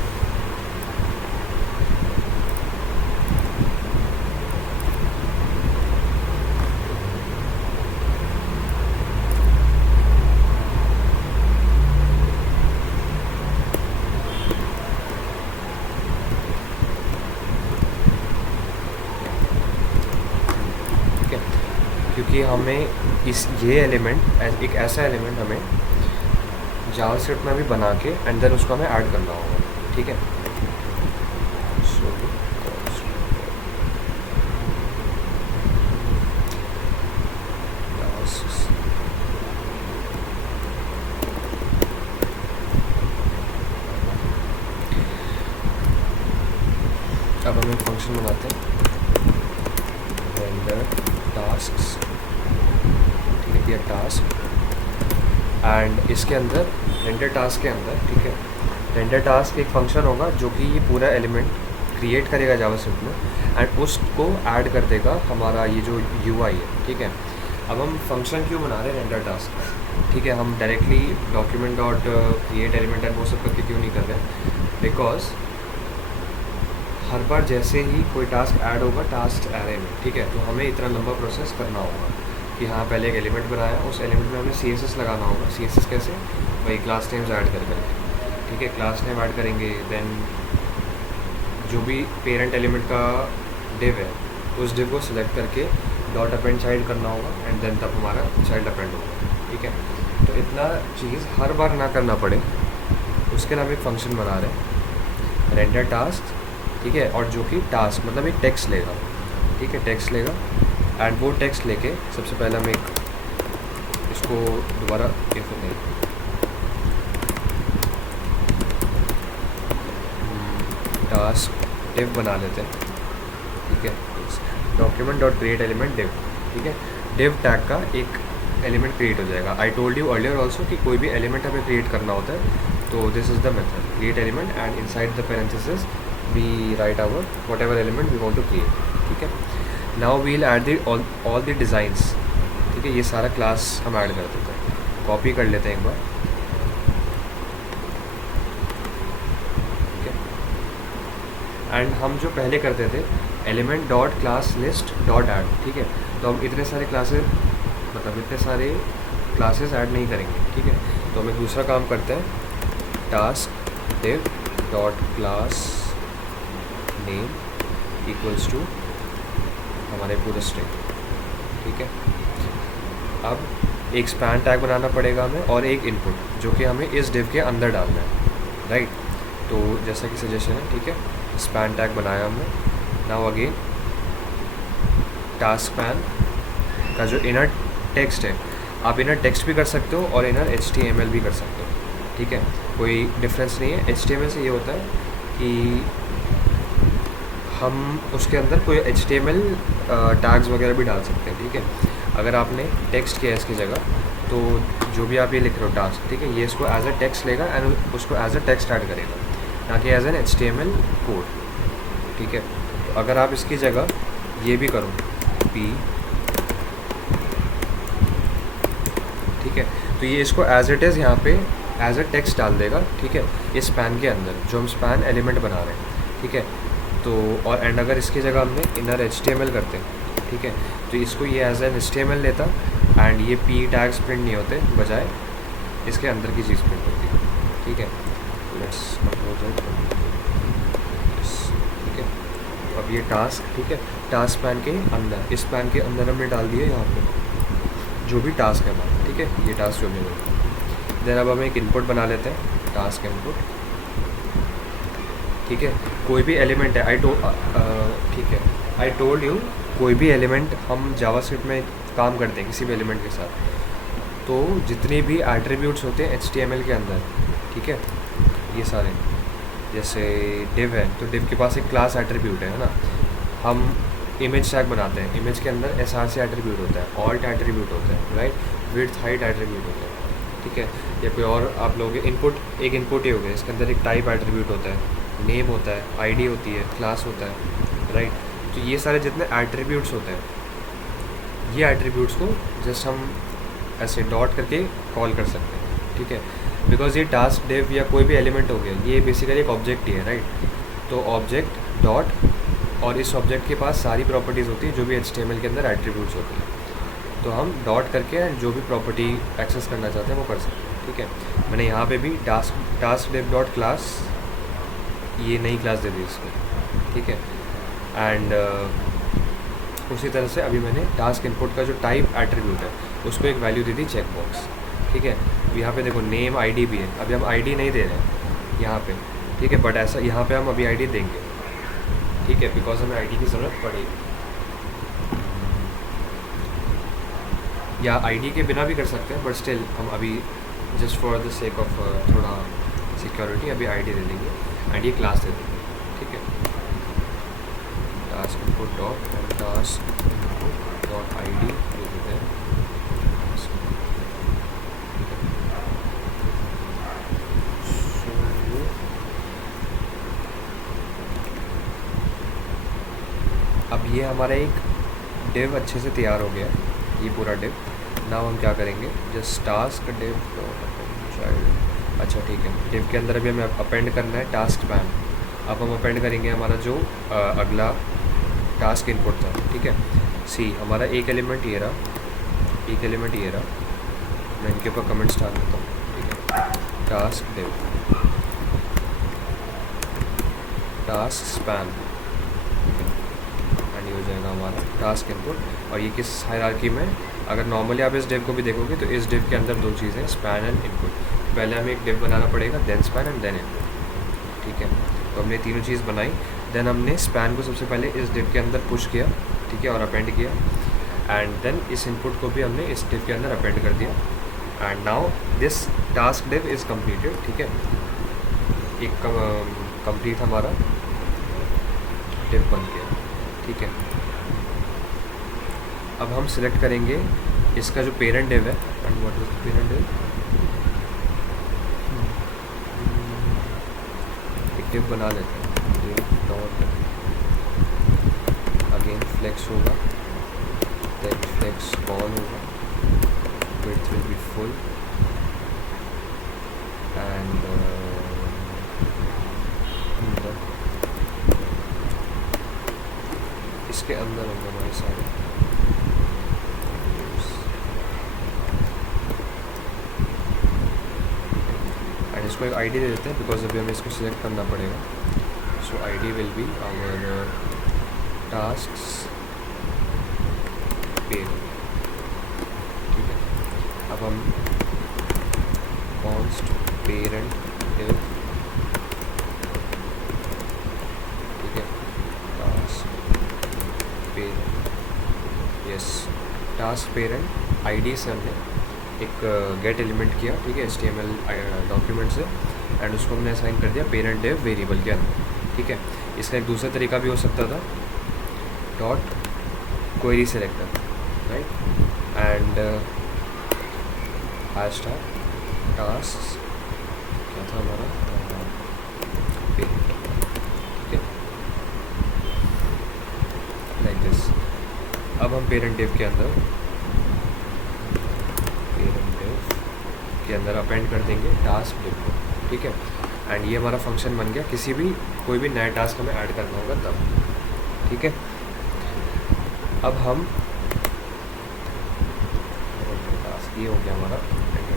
क्योंकि हमें ये एलिमेंट एक ऐसा एलिमेंट हमें जावास्क्रिप्ट में भी बना के एंड देन उसको हमें ऐड करना होगा। ठीक है, अब हम एक फंक्शन बनाते हैं, रेंडर टास्क्स। ठीक है, दिया टास्क, एंड इसके अंदर रेंडर टास्क के अंदर, ठीक है, रेंडर टास्क एक फंक्शन होगा जो कि ये पूरा एलिमेंट क्रिएट करेगा जावास्क्रिप्ट में एंड उसको ऐड कर देगा हमारा ये जो यूआई है। ठीक है, अब हम फंक्शन क्यों बना रहे हैं रेंडर टास्क? ठीक है, हम directly document dot create element and वो सब करके क्यों नहीं कर रहे? बिकॉज हर बार जैसे ही कोई टास्क ऐड होगा टास्क एरे में, ठीक है, तो हमें इतना लंबा प्रोसेस करना होगा कि हाँ पहले एक एलिमेंट बनाया, उस एलिमेंट में हमें CSS लगाना होगा। CSS कैसे? वही क्लास नेम्स ऐड करके। ठीक है, क्लास नेम ऐड करेंगे, देन जो भी पेरेंट एलिमेंट का डिव है उस डिव को सिलेक्ट करके डॉट अपेंड चाइल्ड करना होगा एंड देन तब हमारा चाइल्ड अपेंड होगा। ठीक है, तो इतना चीज़ हर बार ना करना पड़े उसके लिए हम एक फंक्शन बना रहे हैं रेंडर टास्क। ठीक है, और जो कि टास्क मतलब एक टेक्स्ट लेगा। ठीक है, टेक्स्ट लेगा एंड वो टेक्स्ट लेके सबसे पहले हम एक इसको दोबारा टास्क डिव बना लेते हैं। ठीक है, document dot create element div. ठीक है, डिव टैग का एक एलिमेंट क्रिएट हो जाएगा। आई टोल्ड यू अर्लियर ऑल्सो कि कोई भी एलिमेंट हमें क्रिएट करना होता है तो this is the method create element and inside the parenthesis we write our whatever element we want to create. ठीक है, now we'll add the all the designs. ठीक है, ये सारा क्लास हम ऐड कर देते हैं, कॉपी कर लेते हैं एक बार। ठीक है, एंड हम जो पहले करते थे element dot class list dot add. ठीक है, तो हम इतने सारे क्लासेस ऐड नहीं करेंगे। ठीक है, तो हम एक दूसरा काम करते हैं, task div dot class name equals to हमारे पूरे स्ट्रिंग। ठीक है, अब एक स्पैन टैग बनाना पड़ेगा हमें और एक इनपुट जो कि हमें इस डिव के अंदर डालना है। राइट, तो जैसा कि सजेशन है। ठीक है, स्पैन टैग बनाया हमने। नाउ अगेन टास्क स्पैन का जो इनर टेक्स्ट है, आप इनर टेक्स्ट भी कर सकते हो और इनर HTML भी कर सकते हो। ठीक है, कोई डिफरेंस नहीं है। HTML से ये होता है कि हम उसके अंदर कोई HTML टैग्स वगैरह भी डाल सकते हैं। ठीक है, अगर आपने टेक्स्ट किया है इसकी जगह तो जो भी आप ये लिख रहे हो टास्क, ठीक है, ये इसको एज अ टेक्स्ट लेगा एंड उसको एज अ टेक्स्ट ऐड करेगा, ना कि एज एन HTML कोड। ठीक है, तो अगर आप इसकी जगह ये भी करो P, ठीक है, तो ये इसको एज इट इज़ यहाँ पे एज अ टेक्स्ट डाल देगा। ठीक है, इस स्पैन के अंदर जो हम स्पैन एलिमेंट बना रहे हैं। ठीक है, तो और एंड अगर इसकी जगह हमने इनर HTML करते हैं, ठीक है, तो इसको ये एज एन HTML लेता एंड ये P टैग्स प्रिंट नहीं होते, बजाय इसके अंदर की चीज़ प्रिंट होती है। ठीक है, लेट्स कंपोज इट। ठीक है, तो अब ये टास्क, ठीक है, टास्क पैन के अंदर, इस पैन के अंदर हमने डाल दिया यहाँ पे जो भी टास्क है हमारा। ठीक है, ये टास्क जो भी है। देन अब हम एक इनपुट बना लेते हैं, टास्क इनपुट। ठीक है, कोई भी एलिमेंट है ठीक है, आई टोल्ड यू कोई भी एलिमेंट हम जावास्क्रिप्ट में काम करते हैं किसी भी एलिमेंट के साथ, तो जितने भी एट्रीब्यूट्स होते हैं HTML के अंदर, ठीक है, ये सारे, जैसे डिव है तो डिव के पास एक क्लास एट्रीब्यूट है ना, हम इमेज टैग बनाते हैं, इमेज के अंदर एस आर सी एट्रीब्यूट होता है, ऑल्ट एट्रीब्यूट होता है, राइट, विड्थ हाइट एट्रीब्यूट होता है, ठीक है। या कोई और आप लोग इनपुट, एक इनपुट ही हो गया, इसके अंदर एक टाइप एट्रीब्यूट होता है, नेम होता है, आईडी होती है, क्लास होता है, राइट। तो ये सारे जितने एट्रीब्यूट्स होते हैं, ये एट्रीब्यूट्स को जस्ट हम ऐसे डॉट करके कॉल कर सकते हैं, ठीक है। बिकॉज ये टास्क डिव या कोई भी एलिमेंट हो गया, ये बेसिकली एक ऑब्जेक्ट ही है, राइट। तो ऑब्जेक्ट डॉट, और इस ऑब्जेक्ट के पास सारी प्रॉपर्टीज़ होती है जो भी HTML के अंदर एट्रीब्यूट्स होती हैं, तो हम डॉट करके जो भी प्रॉपर्टी एक्सेस करना चाहते हैं वो कर सकते हैं, ठीक है। मैंने यहाँ पे भी टास्क डिव डॉट क्लास, ये नई क्लास दे दी इसको, ठीक है। एंड उसी तरह से अभी मैंने टास्क इनपुट का जो टाइप एट्रीब्यूट है उसको एक वैल्यू दे दी चेक बॉक्स, ठीक है। यहाँ पे देखो नेम आईडी भी है, अभी हम आईडी नहीं दे रहे हैं यहाँ पे, ठीक है, बट ऐसा यहाँ पे हम अभी आईडी देंगे, ठीक है, बिकॉज हमें आईडी की ज़रूरत पड़ेगी, या आईडी के बिना भी कर सकते हैं, बट स्टिल हम अभी just for the sake of थोड़ा सिक्योरिटी अभी आईडी दे देंगे एंड ये क्लास दे देंगे, ठीक है। Task input dot and task input dot ID दे देते हैं, अब ये हमारा एक डिव अच्छे से तैयार हो गया है, ये पूरा डिव। नाउ हम क्या करेंगे, जस्ट टास्क डिव चाइल्ड, अच्छा ठीक है, डिव के अंदर अभी हमें अपेंड करना है टास्क स्पैन। अब हम अपेंड करेंगे हमारा जो अगला टास्क इनपुट था, ठीक है। सी हमारा एक एलिमेंट ये रहा, एक एलिमेंट ये रहा, मैं इनके ऊपर कमेंट्स डाल देता हूँ, ठीक है। Task div task span and ये हो जाएगा हमारा टास्क इनपुट। और ये किस हायरार्की में, अगर नॉर्मली आप इस डिव को भी देखोगे तो इस डिव के अंदर दो चीज़ें, स्पैन एंड इनपुट। पहले हमें एक डिव बनाना पड़ेगा, then span and then input, ठीक है। तो हमने तीनों चीज़ बनाई, देन हमने स्पैन को सबसे पहले इस डिव के अंदर पुश किया, ठीक है, और अपेंड किया, एंड देन इस इनपुट को भी हमने इस डिव के अंदर अपेंड कर दिया। And now this task div is completed, ठीक है। एक कंप्लीट हमारा डिव बन गया, ठीक है। अब हम सिलेक्ट करेंगे इसका जो पेरेंट डिव है, and what is the parent div, एक डिव बना लेते हैं, डॉट अगेन फ्लेक्स होगा, देन फ्लेक्स ऑन होगा, width will be full and इसके अंदर होंगे हमारे सारे, एंड इसको एक आईडी दे देते हैं बिकॉज अभी हमें इसको सिलेक्ट करना पड़ेगा। So ID will be our tasks parent, ठीक है। अब हम कॉन्स्ट पेरेंट डिव, ठीक है, task parent, yes, task parent ID से हमने एक गेट एलिमेंट किया, ठीक है, HTML डॉक्यूमेंट से, एंड उसको हमने असाइन कर दिया पेरेंट डिव वेरिएबल के अंदर, ठीक है। इसका एक दूसरा तरीका भी हो सकता था, dot query selector, right, and hashtag task क्या था हमारा, पेरेंट, ठीक है, लाइक दिस। अब हम पेरेंट डिव के अंदर अपेंड कर देंगे टास्क डिव को, ठीक है, एंड ये हमारा फंक्शन बन गया। किसी भी कोई भी नया टास्क हमें ऐड करना होगा तब, ठीक है। अब हम टास्क ये हो गया हमारा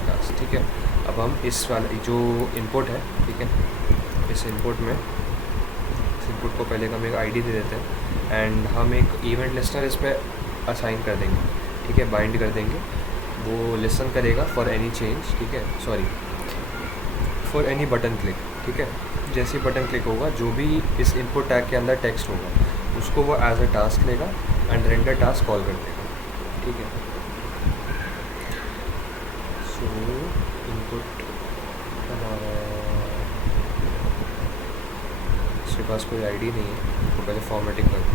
टास्क, ठीक है। अब हम इस वाले जो इनपुट है, ठीक है, इस इनपुट को पहले हम एक आईडी दे देते हैं, एंड हम एक इवेंट लिस्टर इस पर असाइन कर देंगे, ठीक है, बाइंड कर देंगे। वो लिसन करेगा फॉर एनी चेंज, ठीक है, sorry for any button click, ठीक है। जैसे बटन क्लिक होगा, जो भी इस इनपुट टैग के अंदर टेक्स्ट होगा उसको वो एज अ टास्क लेगा एंड रेंडर टास्क कॉल कर देगा, ठीक है। सो इनपुट हमारा उसके पास कोई आईडी नहीं है, तो पहले फॉर्मेटिंग कर दूँ।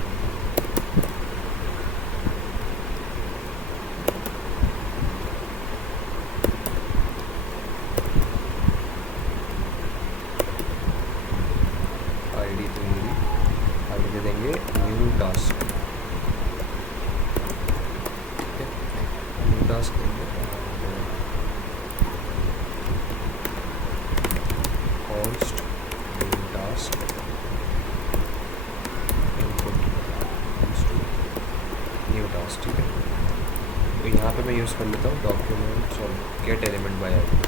आईडी तो मेरी आईडी दे देंगे न्यू टास्क, ठीक है, न्यू टास्क देंगे const new task input new task, ठीक है। तो यहाँ पे मैं यूज़ कर लेता हूँ डॉक्यूमेंट्स और गेट एलिमेंट बाय आईडी,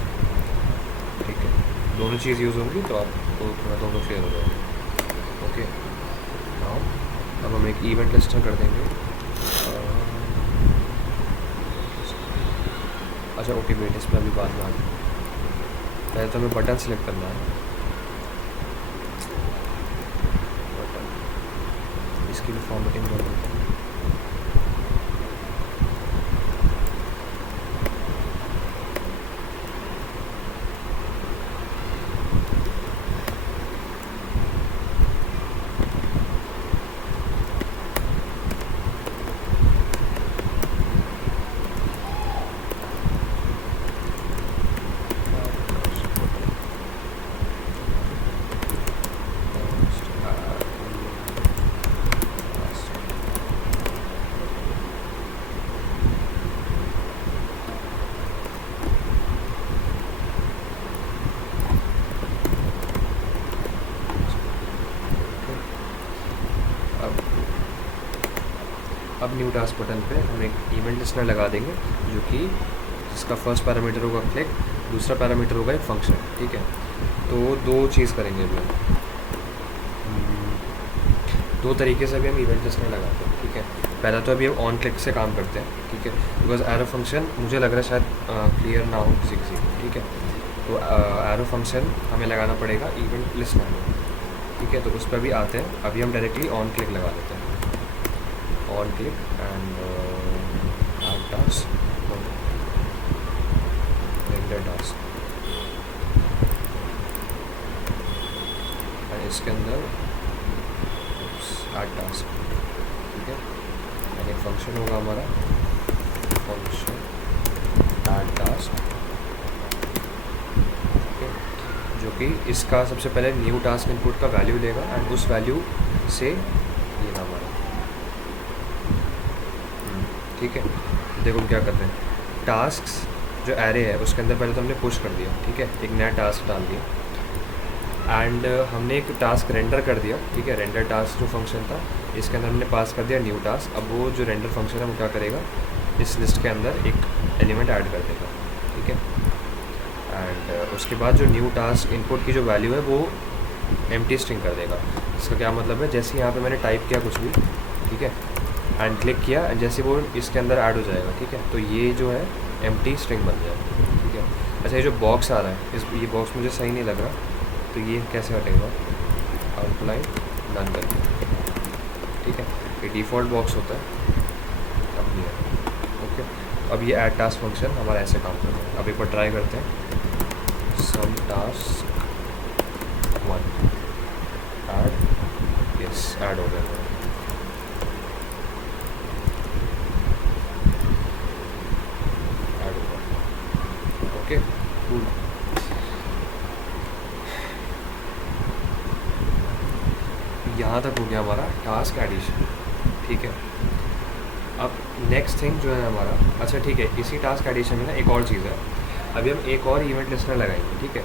ठीक है, दोनों चीज़ यूज़ होंगी तो आपको थोड़ा दोनों क्लियर हो जाएगा। ओके, नाउ अब हम एक इवेंट लिस्टर कर देंगे। अच्छा ओके वेट, इस पर अभी बाद में आ जाए, पहले तो हमें बटन सेलेक्ट करना है। बटन, इसकी भी फॉर्मेटिंग कर देते हैं। अब न्यू टास्क बटन पे हम एक इवेंट लिस्टनर लगा देंगे, जो कि जिसका फर्स्ट पैरामीटर होगा क्लिक, दूसरा पैरामीटर होगा एक फंक्शन, ठीक है। तो दो चीज़ करेंगे अभी हम, दो तरीके से अभी हम इवेंट लिस्टनर लगाते हैं, ठीक है। पहला तो अभी हम ऑन क्लिक से काम करते हैं, ठीक है, बिकॉज एरो फंक्शन मुझे लग रहा है शायद क्लियर ना हो किसी किसी को, ठीक है। तो एरो फंक्शन हमें लगाना पड़ेगा इवेंट लिस्टनर में, ठीक है। तो उस पर भी आते हैं, अभी हम डायरेक्टली ऑन क्लिक लगा देते हैं, on click and add task render task, और इसके अंदर add task, ठीक है। और एक फंक्शन होगा हमारा फंक्शन add task, ठीक है, जो कि इसका सबसे पहले न्यू टास्क इनपुट का वैल्यू लेगा एंड उस वैल्यू से ये हमारा, ठीक है। देखो क्या करते हैं, टास्क्स जो एरे है उसके अंदर पहले तो हमने पुश कर दिया, ठीक है, एक नया टास्क डाल दिया एंड हमने एक टास्क रेंडर कर दिया, ठीक है। रेंडर टास्क जो फंक्शन था इसके अंदर हमने पास कर दिया न्यू टास्क। अब वो जो रेंडर फंक्शन है वो क्या करेगा, इस लिस्ट के अंदर एक एलिमेंट ऐड कर देगा, ठीक है। एंड उसके बाद जो न्यू टास्क इनपुट की जो वैल्यू है वो एम्प्टी स्ट्रिंग कर देगा। इसका क्या मतलब है, जैसे यहाँ पे मैंने टाइप किया कुछ भी, ठीक है, एंड क्लिक किया एंड जैसे वो इसके अंदर ऐड हो जाएगा, ठीक है, तो ये जो है एम्प्टी स्ट्रिंग बन जाएगा, ठीक है। अच्छा ये जो बॉक्स आ रहा है, ये बॉक्स मुझे सही नहीं लग रहा, तो ये कैसे हटेगा, आउटलाइन नन करके, ठीक है, ये डिफ़ॉल्ट बॉक्स होता है। अब ये ओके, अब ये ऐड टास्क फंक्शन हमारा ऐसे काम कर रहा है। अब एक बार ट्राई करते हैं, some task 1 add, yes add हो गया, ओके कूल। यहाँ तक हो गया हमारा टास्क एडिशन, ठीक है। अब नेक्स्ट थिंग जो है हमारा, अच्छा ठीक है, इसी टास्क एडिशन में ना एक और चीज़ है, अभी हम एक और इवेंट लिस्टनर लगाएंगे, ठीक है।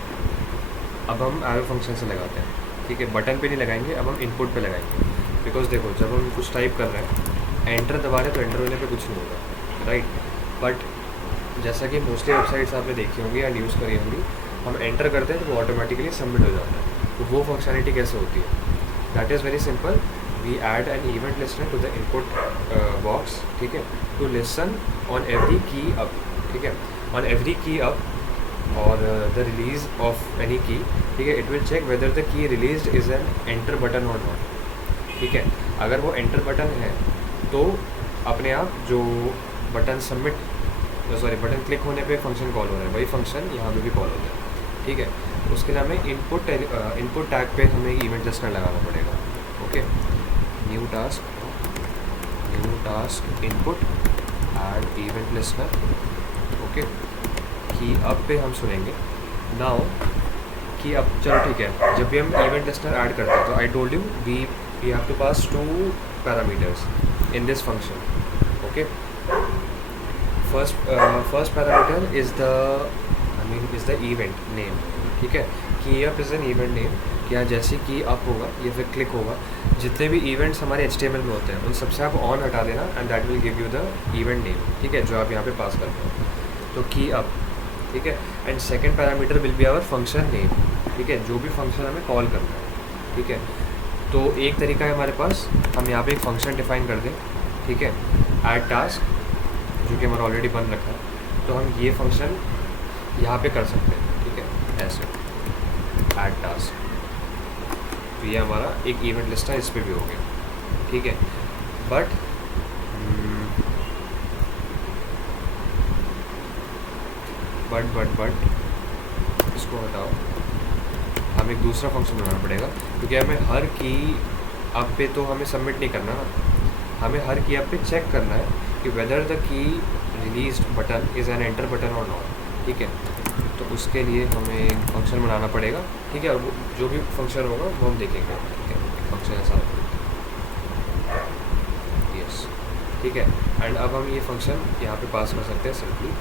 अब हम एरो फंक्शन से लगाते हैं, ठीक है, बटन पे नहीं लगाएंगे, अब हम इनपुट पे लगाएंगे। बिकॉज देखो जब हम कुछ टाइप कर रहे हैं, एंटर दबा रहे तो एंटर होने पे कुछ नहीं होगा, राइट। बट जैसा कि मोस्टली वेबसाइट्स आपने देखी होंगी या यूज़ करी होंगी, हम एंटर करते हैं तो वो ऑटोमेटिकली सबमिट हो जाता है। तो वो फंक्शनलिटी कैसे होती है, that is very simple, we add an event listener to the input box, ठीक है, to listen on every key up, ठीक है, on every key up or the release of any key, ठीक है, it will check whether the key release is an enter button or not, ठीक है। अगर वो एंटर बटन है तो अपने आप जो button submit, sorry button click होने पे फंक्शन कॉल हो रहा है, वही फंक्शन यहाँ पे भी कॉल होता है, ठीक है। उसके लिए हमें इनपुट टैग पे हमें इवेंट लिस्टनर लगाना पड़ेगा। Okay, new task input add event listener. Okay, key up पे हम सुनेंगे नाउ कि अब चलो ठीक है, जब भी हम इवेंट लिस्टनर ऐड करते हैं तो I told you we have to pass 2 parameters in this function. Okay, first parameter is the event name. ठीक है, key up is an event name. क्या जैसे कि अप होगा या फिर क्लिक होगा, जितने भी इवेंट्स हमारे HTML में होते हैं उन सबसे आप ऑन हटा देना and that will give you the event name. ठीक है, जो आप यहाँ पे पास करते हो, तो की अप। ठीक है, and second parameter will be our function name. ठीक है, जो भी फंक्शन हमें कॉल करना है। ठीक है, तो एक तरीका है हमारे पास, हम यहाँ पे एक फंक्शन डिफाइन कर दें। ठीक है, ऐड टास्क, जो कि हमारा ऑलरेडी बन रखा है, तो हम ये फंक्शन यहाँ पे कर सकते हैं। ठीक है, ऐसे ऐड टास्क, तो ये हमारा एक इवेंट लिस्ट है, इस पर भी हो गया। ठीक है, बट इसको हटाओ, हमें एक दूसरा फंक्शन बनाना पड़ेगा, क्योंकि हमें हर की अप पे तो हमें सबमिट नहीं करना ना, हमें हर की अप पे चेक करना है कि weather the key release button is an enter button or not. ठीक है, तो उसके लिए हमें एक फंक्शन बनाना पड़ेगा। ठीक है, और वो जो भी फंक्शन होगा वो हम देखेंगे। ठीक है, फंक्शन ऐसा यस। ठीक है, एंड अब हम ये फंक्शन यहाँ पे पास कर सकते हैं, सिंपली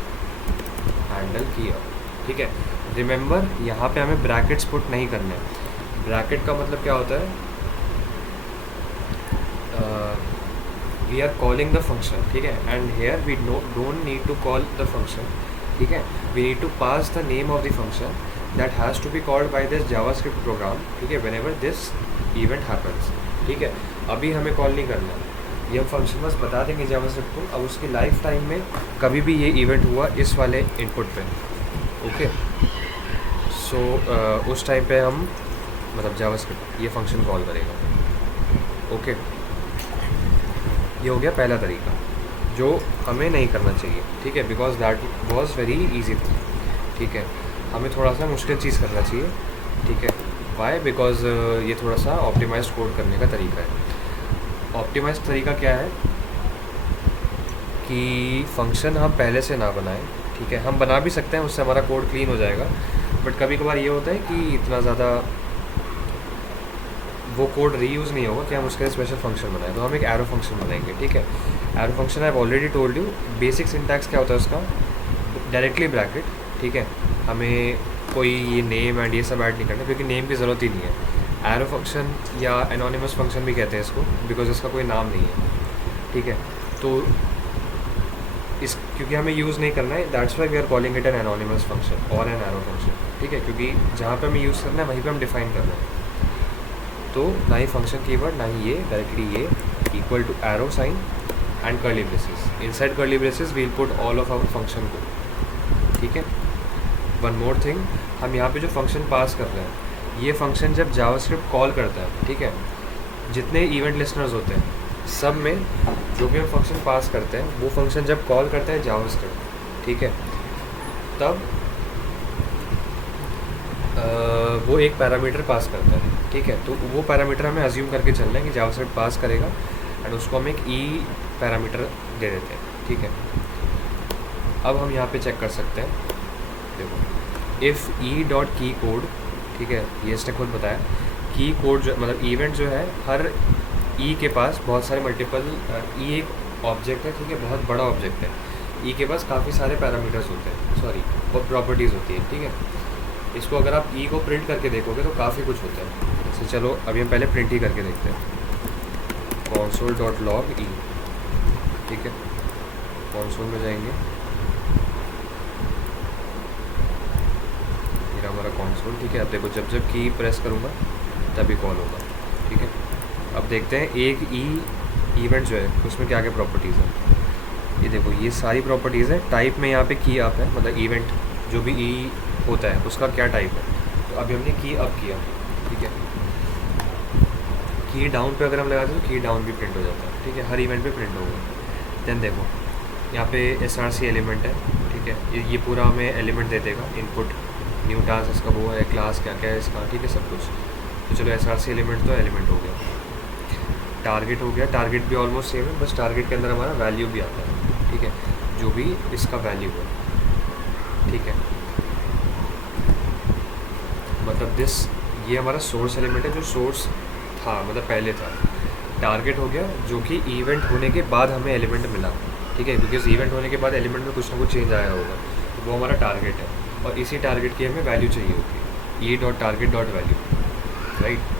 हैंडल की अप। ठीक है, रिमेंबर यहाँ पे हमें ब्रैकेट्स पुट नहीं करने हैं। ब्रैकेट का मतलब क्या होता है, we are calling the function. ठीक है, and here we don't need to call the function. ठीक है, we need to pass the name of the function that has to be called by this JavaScript program. ठीक है, whenever this event happens. ठीक है, अभी हमें call नहीं करना, ये हम फंक्शन बस बता देंगे जावास्क्रिप्ट को, अब उसकी लाइफ टाइम में कभी भी ये इवेंट हुआ इस वाले इनपुट पे। ओके, सो उस टाइम पे हम मतलब जावास्क्रिप्ट ये फंक्शन कॉल करेगा। ओके, ये हो गया पहला तरीका जो हमें नहीं करना चाहिए। ठीक है, because that was very easy. ठीक है, हमें थोड़ा सा मुश्किल चीज़ करना चाहिए। ठीक है, वाई, बिकॉज ये थोड़ा सा ऑप्टिमाइज्ड कोड करने का तरीका है। ऑप्टिमाइज्ड तरीका क्या है कि फंक्शन हम पहले से ना बनाएं। ठीक है, हम बना भी सकते हैं, उससे हमारा कोड क्लीन हो जाएगा, बट कभी कभार ये होता है कि इतना ज़्यादा वो कोड रीयूज़ नहीं होगा कि हम उसके लिए स्पेशल फंक्शन बनाएं, तो हम एक एरो फंक्शन बनाएंगे। ठीक है, arrow function I have already told you basic syntax क्या होता है उसका, डायरेक्टली ब्रैकेट। ठीक है, हमें कोई ये नेम एंड ये सब ऐड नहीं करना, क्योंकि नेम की ज़रूरत ही नहीं है। एरो फंक्शन या एनोनिमस फंक्शन भी कहते हैं इसको, बिकॉज इसका कोई नाम नहीं है। ठीक है, तो इस क्योंकि हमें यूज़ नहीं करना है, that's why we are calling it an anonymous function और एन एरो फंक्शन। ठीक है, क्योंकि जहाँ पे हमें यूज़ करना है वहीं पे हम डिफाइन कर रहे हैं, तो ना ही फंक्शन कीवर्ड ना ही ये डायरेक्टली ये equal to arrow sign and curly braces. Inside curly braces we'll put all of our function को। ठीक है, वन मोर थिंग, हम यहाँ पे जो फंक्शन पास कर रहे हैं, ये फंक्शन जब जावास्क्रिप्ट कॉल करता है, ठीक है, जितने इवेंट लिस्टनर्स होते हैं सब में जो भी हम फंक्शन पास करते हैं, वो फंक्शन जब कॉल करता है जावास्क्रिप्ट, ठीक है, तब वो एक पैरामीटर पास करता है। ठीक है, तो वो पैरामीटर हमें अज्यूम करके चलना है कि जावास्क्रिप्ट पास करेगा, एंड उसको हम एक ई पैरामीटर दे देते हैं। ठीक है, अब हम यहाँ पे चेक कर सकते हैं, देखो इफ़ ई डॉट की कोड, ठीक है, ये इसने खुद बताया की कोड जो मतलब इवेंट जो है, हर ई के पास बहुत सारे मल्टीपल, ई एक ऑब्जेक्ट है, ठीक है, बहुत बड़ा ऑब्जेक्ट है, ई के पास काफ़ी सारे पैरामीटर्स होते हैं, सॉरी और प्रॉपर्टीज़ होती है। ठीक है, इसको अगर आप ई को प्रिंट करके देखोगे तो काफ़ी कुछ होता है। जैसे चलो अभी हम पहले प्रिंट ही करके देखते हैं, console.log ई। ठीक है, कंसोल में जाएंगे, मेरा हमारा कंसोल। ठीक है, अब देखो जब जब की प्रेस करूँगा तभी कॉल होगा। ठीक है, अब देखते हैं एक ई इवेंट जो है उसमें क्या क्या प्रॉपर्टीज़ है। ये देखो ये सारी प्रॉपर्टीज़ है। टाइप में यहाँ पे की अप है, मतलब इवेंट जो भी ई होता है उसका क्या टाइप है, तो अभी हमने की अप किया। ठीक है, की डाउन पे अगर हम लगाते हैं तो की डाउन भी प्रिंट हो जाता है। ठीक है, हर इवेंट पे प्रिंट होगा। देन देखो यहाँ पे SRC एलिमेंट है। ठीक है, ये पूरा हमें एलिमेंट दे देगा इनपुट न्यू टास्क इसका वो है, क्लास क्या क्या है इसका, ठीक है सब कुछ। तो चलो एस आर सी एलिमेंट तो एलिमेंट हो गया। टारगेट हो गया, टारगेट भी ऑलमोस्ट सेम है, बस टारगेट के अंदर हमारा वैल्यू भी आता है, ठीक है, जो भी इसका वैल्यू है, ठीक है। मतलब दिस, ये हमारा सोर्स एलिमेंट है जो सोर्स था, मतलब पहले था। टारगेट हो गया जो कि इवेंट होने के बाद हमें एलिमेंट मिला, ठीक है, बिकॉज इवेंट होने के बाद एलिमेंट में कुछ ना कुछ चेंज आया होगा, तो वो हमारा टारगेट है। और इसी टारगेट की हमें वैल्यू चाहिए होती है, E dot target dot value, right.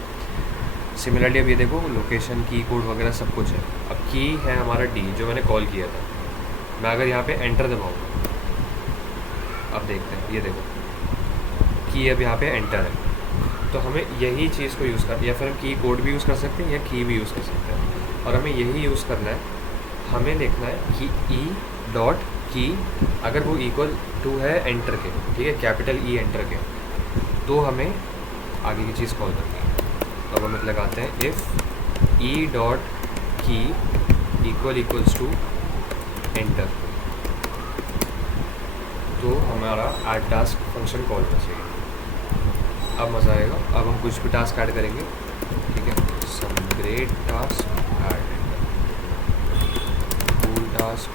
Similarly अब ये देखो लोकेशन की कोड वगैरह सब कुछ है। अब की है हमारा डी जो मैंने कॉल किया था, मैं अगर यहाँ पे एंटर दबाऊँगा, अब देखते हैं, ये देखो की अब यहाँ पे एंटर है, तो हमें यही चीज़ को यूज़ कर, या फिर हम की कोड भी यूज़ कर सकते हैं या की भी यूज़ कर सकते हैं, और हमें यही यूज़ करना है। हमें लिखना है कि ई डॉट की, अगर वो इक्वल टू है एंटर के, ठीक है, कैपिटल ई एंटर के, तो हमें आगे की चीज़ कॉल करनी है। तो अब हम लगाते हैं इफ़ ई डॉट की इक्वल्स टू एंटर, तो हमारा ऐड टास्क फंक्शन कॉल होना चाहिए। अब मज़ा आएगा, अब हम कुछ भी टास्क ऐड करेंगे, ठीक है, some great task add, cool task,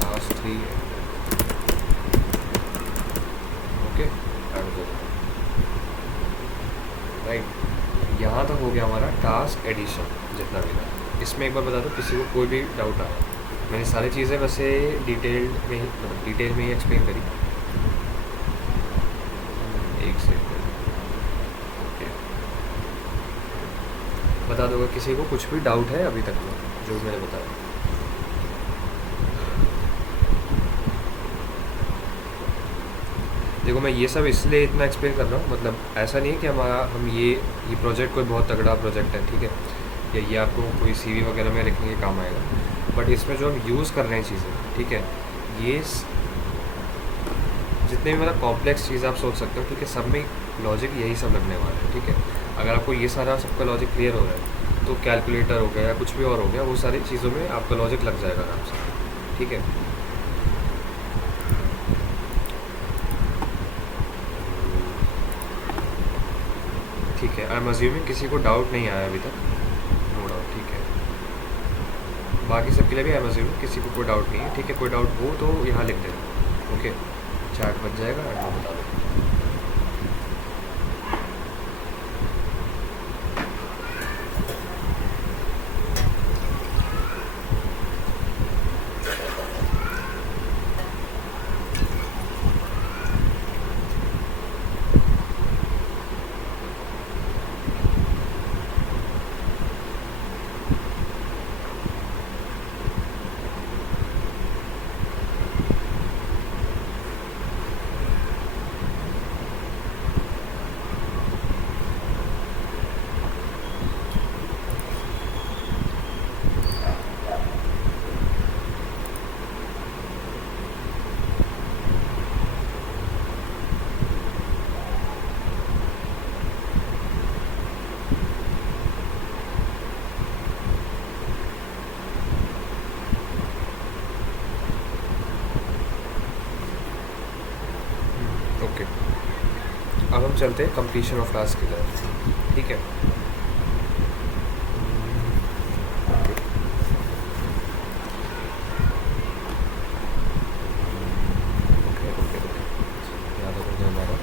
task 3, okay, add दो, राइट। यहाँ तक हो गया हमारा टास्क एडिशन जितना भी था। इसमें एक बार बता दो किसी को कोई भी डाउट आया, मैंने सारी चीज़ें वैसे डिटेल में ही एक्सप्लेन करी। एक सेकंड, ओके, बता दोगे किसी को कुछ भी डाउट है अभी तक में जो मैंने बताया? देखो मैं ये सब इसलिए इतना एक्सप्लेन कर रहा हूँ, मतलब ऐसा नहीं है कि हम ये प्रोजेक्ट कोई बहुत तगड़ा प्रोजेक्ट है, ठीक है, या ये आपको कोई सीवी वगैरह में लिखने के काम आएगा, बट इसमें जो हम यूज़ कर रहे हैं चीज़ें, ठीक है, ये जितने भी मतलब कॉम्प्लेक्स चीज़ आप सोच सकते हो, ठीक है, सब में लॉजिक यही सब लगने वाला है, ठीक है। अगर आपको ये सारा सबका लॉजिक क्लियर हो रहा है, तो कैलकुलेटर हो गया या कुछ भी और हो गया, वो सारी चीज़ों में आपका लॉजिक लग जाएगा आराम से, ठीक है। ठीक है, आई एम अज्यूमिंग किसी को डाउट नहीं आया अभी तक, नो डाउट, ठीक है। बाकी सबके लिए भी आई एम अज्यूमिंग किसी को कोई डाउट नहीं है, ठीक है। कोई डाउट हो तो यहाँ लिख देना, ओके, चैट बन जाएगा एंड मैं बता दूँ। ओके, अब हम चलते हैं कंप्लीशन ऑफ टास्क की तरफ, ठीक है। ओके ओके ओके, याद रखो हमारा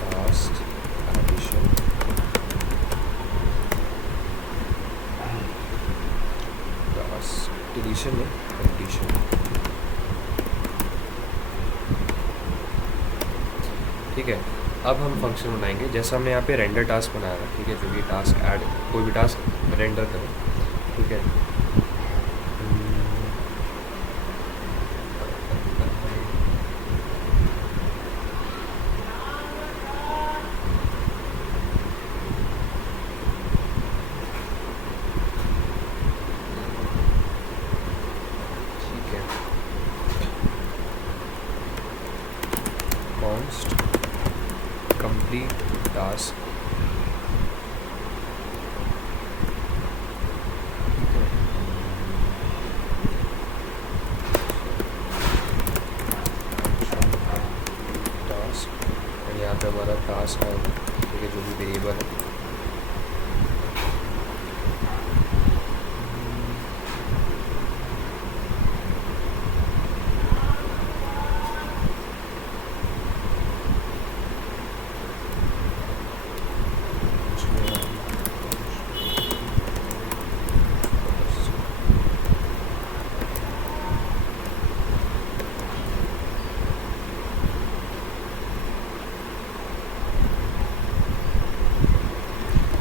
टास्क एडिशन, टास्क एडिशन में कंप्लीशन, ठीक है। अब हम फंक्शन बनाएंगे जैसा हमने यहाँ पे रेंडर टास्क बनाया है, ठीक है, जो भी टास्क ऐड, कोई भी टास्क रेंडर करें, ठीक है। ठीक है, कॉन्स्ट कंप्लीट टास्क, यहाँ पे हमारा टास्क आएगा, ठीक है, जो भी वेरिएबल है।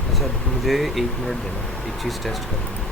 अच्छा, मुझे 1 मिनट देना, एक चीज़ टेस्ट करना।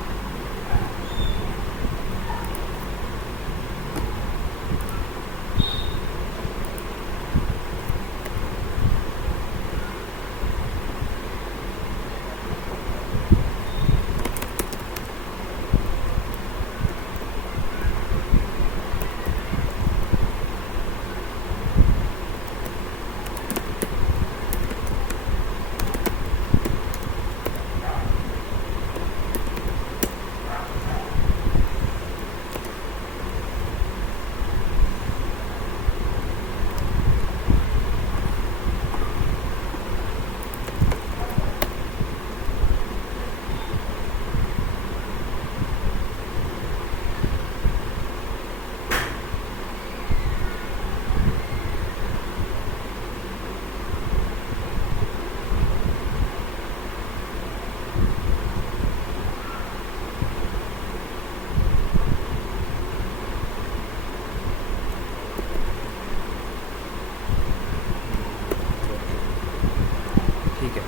ठीक है,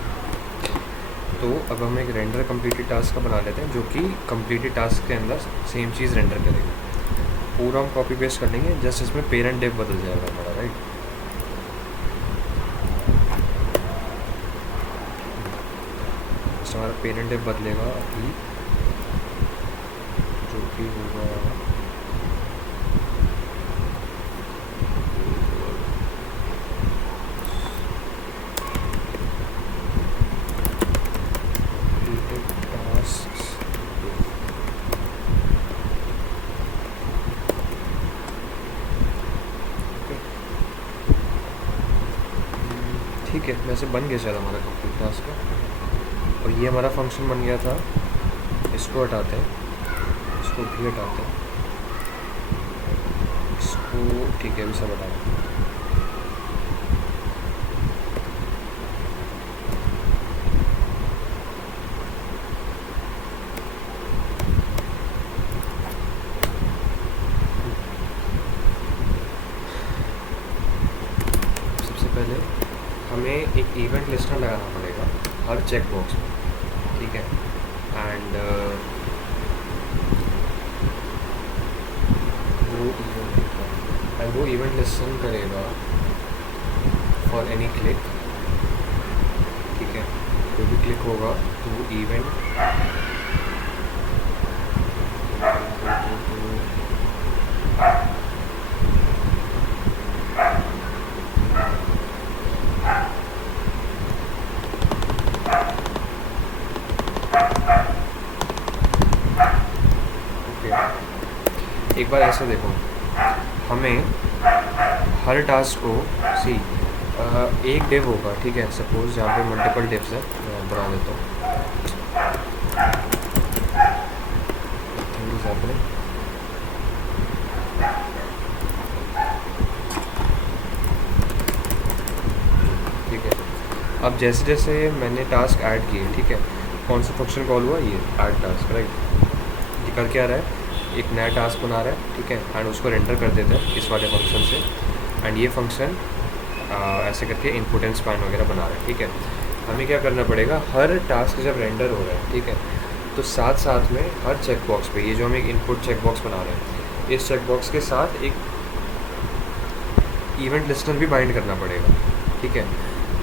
तो अब हम एक रेंडर कंप्लीटेड टास्क का बना लेते हैं, जो कि कंप्लीटेड टास्क के अंदर सेम चीज़ रेंडर करेगा। पूरा हम कॉपी पेस्ट कर लेंगे, जस्ट इसमें पेरेंट डेव बदल जाएगा हमारा, राइट। हमारा पेरेंट डेव बदलेगा अभी, जो कि होगा टास्क। ठीक है, वैसे बन गया शायद हमारा कंप्लीट टास्क का। और ये हमारा फंक्शन बन गया था, इसको हटाते हैं, इसको भी हटाते हैं, इसको, ठीक है, अभी सब हटा दें। सबसे पहले हमें एक इवेंट लिस्टर लगाना पड़ेगा हर चेक बॉक्स में, ठीक है। एंड वो इवेंट लिसन करेगा फॉर एनी क्लिक, ठीक है। कोई भी क्लिक होगा तो वो इवेंट एक बार ऐसे देखो, हमें हर टास्क को एक डिव होगा, ठीक है। सपोज यहाँ पे मल्टीपल डिव्स है, मैं बना देता हूँ। ठीक है, अब जैसे जैसे मैंने टास्क ऐड किए, ठीक है, कौन सा फंक्शन कॉल हुआ, ये ऐड टास्क, राइट। ये कर क्या रहा है, एक नया टास्क बना रहा है, ठीक है, एंड उसको रेंडर कर देते हैं इस वाले फंक्शन से। एंड ये फंक्शन ऐसे करके इनपुट एंड स्पैन वगैरह बना रहा है, ठीक है। हमें क्या करना पड़ेगा, हर टास्क जब रेंडर हो रहा है, ठीक है, तो साथ साथ में हर चेक बॉक्स पे, ये जो हम एक इनपुट चेक बॉक्स बना रहे हैं, इस चेक बॉक्स के साथ एक इवेंट लिस्टनर भी बाइंड करना पड़ेगा, ठीक है,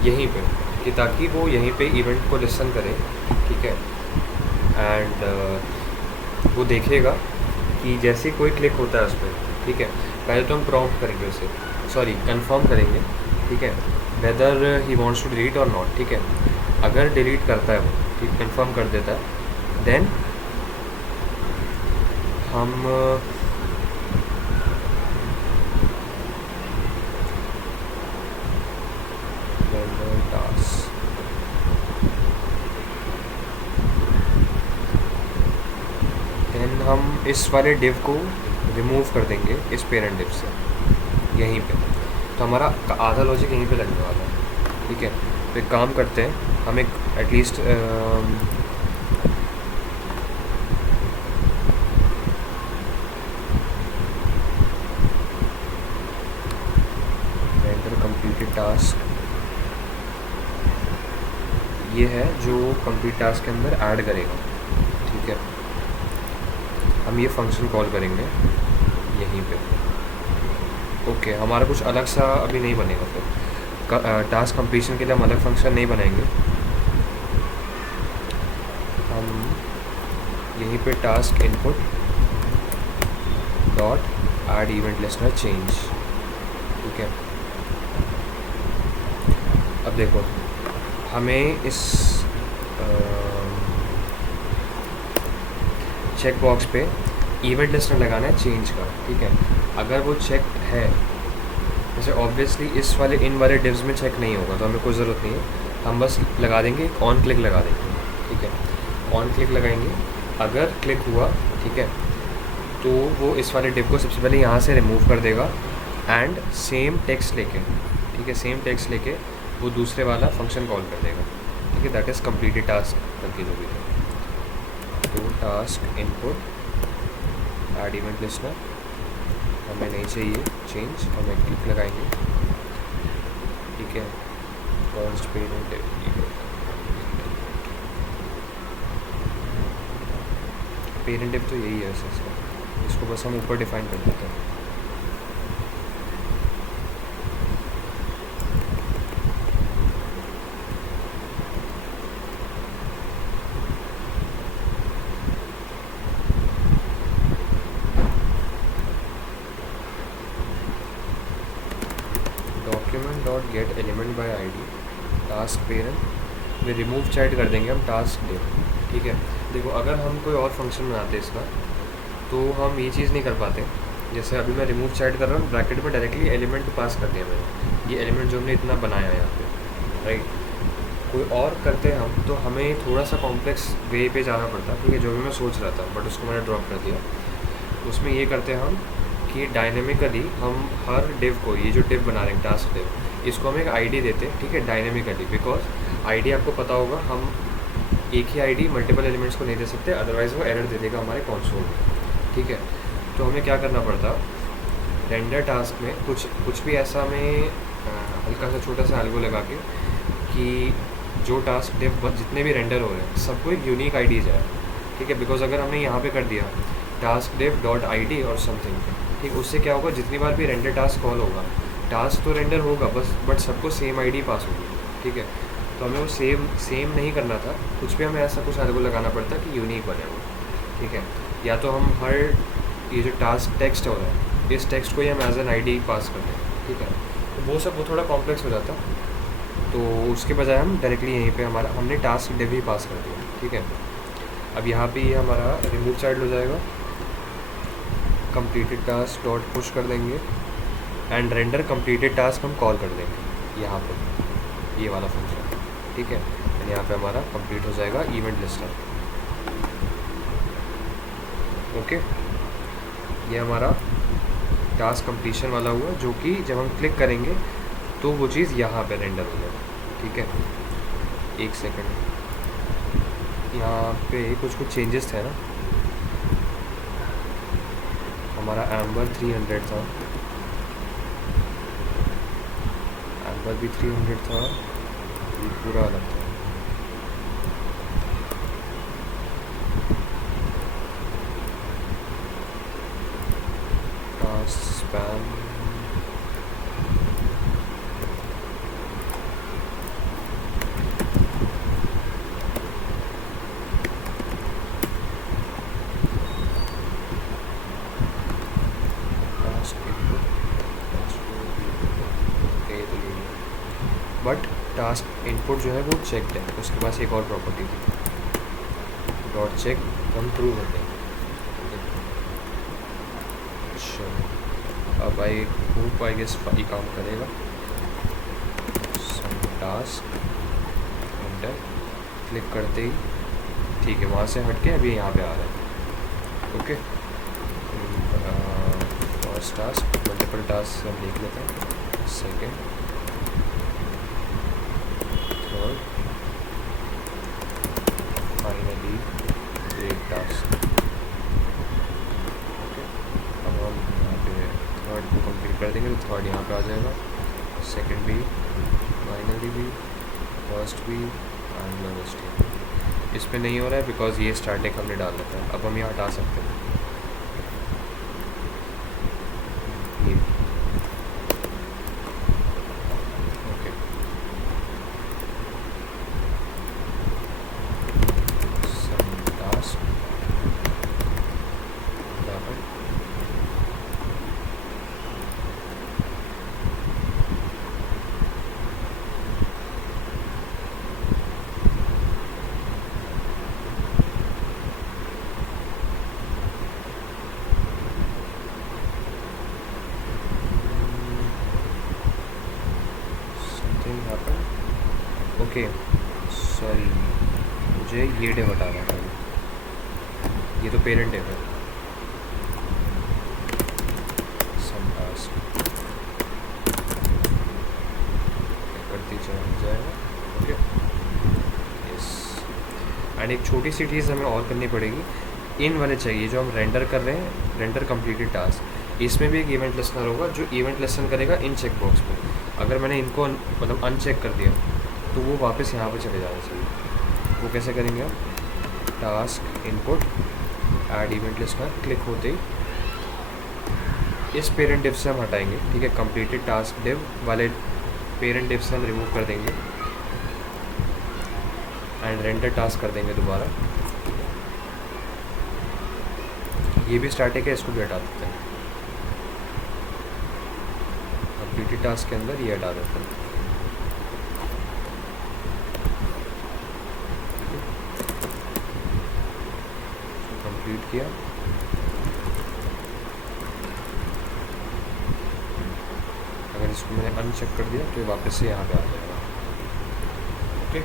यहीं पे, कि ताकि वो यहीं पे इवेंट को लिसन करे, ठीक है। एंड वो देखेगा कि जैसे कोई क्लिक होता है उस पर, ठीक है, पहले तो हम प्रॉम्प्ट करेंगे उसे, सॉरी कंफर्म करेंगे, ठीक है, whether he wants to delete or not, ठीक है। अगर डिलीट करता है वो, ठीक, कंफर्म कर देता है, देन हम render task। देन हम इस वाले div को रिमूव कर देंगे इस पेरेंट div से यहीं पे, तो हमारा आधा लॉजिक यहीं पे लगने वाला है। ठीक है, तो एक काम करते हैं, हम एक एटलीस्ट रेंडर कंप्लीटेड टास्क, ये है जो कंप्लीट टास्क के अंदर ऐड करेगा। ठीक है, हम ये फंक्शन कॉल करेंगे यहीं पे। ओके, हमारा कुछ अलग सा अभी नहीं बनेगा फिर, टास्क कंप्लीशन के लिए हम अलग फंक्शन नहीं बनाएंगे। हम यहीं पे task input dot add event listener change. ठीक है, अब देखो हमें इस चेक बॉक्स पे इवेंट लिस्टनर लगाना है चेंज का। ठीक है, अगर वो चेक है, जैसे ऑब्वियसली इस वाले इन वाले डिव्स में चेक नहीं होगा तो हमें कोई ज़रूरत नहीं है, हम बस लगा देंगे ऑन क्लिक लगा देंगे। ठीक है, ऑन क्लिक लगाएंगे, अगर क्लिक हुआ ठीक है तो वो इस वाले डिव को सबसे पहले यहाँ से रिमूव कर देगा एंड सेम टेक्स्ट लेके, ठीक है, सेम टेक्स्ट लेके वो दूसरे वाला फंक्शन कॉल कर देगा। ठीक है, दैट इज़ कम्प्लीटेड टास्क करके जो भी है। तो task input add event listener हमें नहीं चाहिए चेंज, हमें क्लिक लगाएंगे। ठीक है, कॉस्ट पेरेंट पेरेंट तो यही है इसका, इसको बस हम ऊपर डिफाइन कर देते हैं। Document dot get element by ID task parent में रिमूव चैट कर देंगे हम टास्क डिव। ठीक है, देखो अगर हम कोई और फंक्शन बनाते इसका तो हम ये चीज़ नहीं कर पाते। जैसे अभी मैं रिमूव चैट कर रहा हूँ, ब्रैकेट में डायरेक्टली एलिमेंट पास कर दिया मैंने, ये एलिमेंट जो हमने इतना बनाया है यहाँ पे, राइट। कोई और करते हम तो हमें थोड़ा सा कॉम्प्लेक्स वे पे जाना पड़ता। ठीक है, जो भी मैं सोच रहा था बट उसको मैंने ड्रॉप कर दिया। उसमें ये करते हम कि डायनेमिकली हम हर डिव को, ये जो डिव बना रहे हैं टास्क डिव, इसको हम एक आईडी देते हैं। ठीक है, डायनेमिकली, बिकॉज आईडी आपको पता होगा हम एक ही आईडी मल्टीपल एलिमेंट्स को नहीं दे सकते, अदरवाइज़ वो एरर दे देगा हमारे कंसोल में। ठीक है, तो हमें क्या करना पड़ता, रेंडर टास्क में कुछ भी ऐसा हमें हल्का सा छोटा सा एल्गो लगा के कि जो टास्क डिव जितने भी रेंडर हो रहे हैं सबको एक यूनिक आईडी जाए। ठीक है, बिकॉज अगर हमने यहाँ पे कर दिया टास्क डिव डॉट आईडी और समथिंग, ठीक, उससे क्या होगा, जितनी बार भी रेंडर टास्क कॉल होगा, टास्क तो रेंडर होगा बस, बट सबको सेम आईडी पास होगी। ठीक है, तो हमें वो सेम नहीं करना था, कुछ भी हमें ऐसा कुछ एल्गो लगाना पड़ता कि यूनिक बने वो। ठीक है, या तो हम हर ये जो टास्क टेक्स्ट हो रहा है इस टेक्स्ट को ही हम एज एन आईडी पास करते हैं। ठीक है, तो वो थोड़ा कॉम्प्लेक्स हो जाता, तो उसके बजाय हम डायरेक्टली यहीं पे हमने टास्क डिव ही पास कर दिया। ठीक है, अब यहाँ पे ये हमारा रिमूव चाइल्ड हो जाएगा, कंप्लीटेड टास्क डॉट पुश कर देंगे एंड रेंडर कंप्लीटेड टास्क हम कॉल कर देंगे यहाँ पे, ये वाला फंक्शन। ठीक है, एंड यहाँ पे हमारा कंप्लीट हो जाएगा इवेंट लिस्टर। ओके, ये हमारा टास्क कंप्लीशन वाला हुआ, जो कि जब हम क्लिक करेंगे तो वो चीज़ यहाँ पे रेंडर हो जाएगी। ठीक है, एक सेकंड, यहाँ पे कुछ चेंजेस थे ना, हमारा एम्बर 300 था, एम्बर भी 300 था, ये पूरा अलग था। स्पैम बट टास्क इनपुट जो है वो चेक्ड है, उसके पास एक और प्रॉपर्टी थी, डॉट चेक हम ट्रू कर देंगे। अब आई होप आई गेस ये काम करेगा। टास्क एंटर, क्लिक करते ही ठीक है, वहाँ से हट के अभी यहाँ पे आ रहा है। Okay, first task, multiple task हम देख लेते हैं, सेकेंड, थर्ड, फाइनली एक टास्क। ओके, अब हम यहाँ पे थर्ड को कंप्लीट कर देंगे तो थर्ड यहाँ पे आ जाएगा, सेकेंड भी, फाइनली भी, फर्स्ट भी एंड लास्ट भी। इस पर नहीं हो रहा है बिकॉज ये स्टार्टिंग हमने डाल रखा है। अब हम यहाँ हटा सकते हैं ये। ओके, सम टास्क बराबर, समथिंग हैपन। ओके सॉरी, मुझे ये डे हटाना था, ये तो पेरेंट डे है। सम टास्क करती चला जाएगा। Okay, yes. एंड एक छोटी सी चीज़ हमें और करनी पड़ेगी, इन वाले चाहिए जो हम रेंडर कर रहे हैं, रेंडर कंप्लीटेड टास्क, इसमें भी एक इवेंट लिसनर होगा जो इवेंट लिसन करेगा इन चेक बॉक्स पे। अगर मैंने इनको मतलब अनचेक कर दिया तो वो वापस यहाँ पे चले जाना चाहिए। वो कैसे करेंगे हम, task input add event listener, click होते ही इस पेरेंट डिव से हम हटाएंगे। ठीक है, कंप्लीटेड टास्क डिव वाले पेरेंट डिव से हम रिमूव कर देंगे एंड रेंडर टास्क कर देंगे दोबारा। ये भी स्टार्टिंग है, इसको भी हटा देते हैं। कंप्लीटेड टास्क के अंदर ये हटा देते हैं। कंप्लीट किया, अगर इसको मैंने अनचेक कर दिया तो ये वापस से यहाँ पे आ जाएगा। ओके,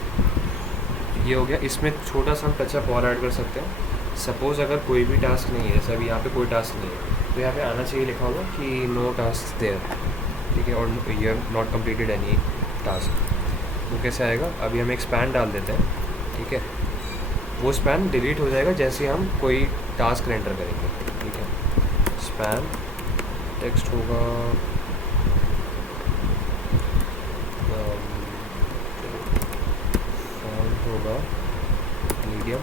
ये हो गया। इसमें छोटा सा हम टचअप और ऐड कर सकते हैं। सपोज़ अगर कोई भी टास्क नहीं है, जैसे अभी यहाँ पे कोई टास्क नहीं है, तो यहाँ पे आना चाहिए लिखा होगा कि नो टास्क देयर। ठीक है, और you have not completed any task. वो कैसे आएगा, अभी हम एक स्पैन डाल देते हैं। ठीक है, वो स्पैन डिलीट हो जाएगा जैसे हम कोई टास्क रेंडर करेंगे। ठीक है, स्पैन टेक्स्ट होगा फॉन्ट होगा मीडियम,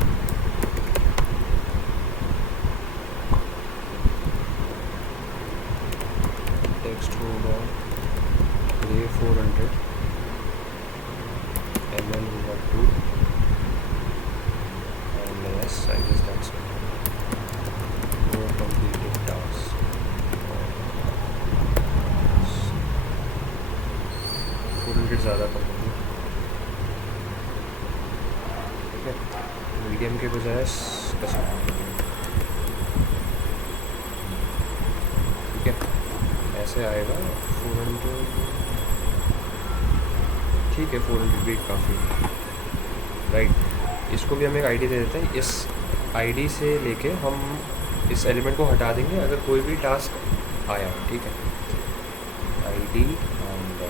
टेक्स्ट होगा ग्रे 400, ml होगा 2 and yes, I guess that's it. No completed task. 400 ज़्यादा कर देंगे। ठीक है, मीडियम के बजाय अच्छा, ठीक है, ऐसे आएगा 400। ठीक है, 400 भी काफ़ी राइट। इसको भी हम एक आईडी दे देते हैं। इस आईडी से लेके हम इस एलिमेंट को हटा देंगे अगर कोई भी टास्क आया। ठीक है, आईडी एंड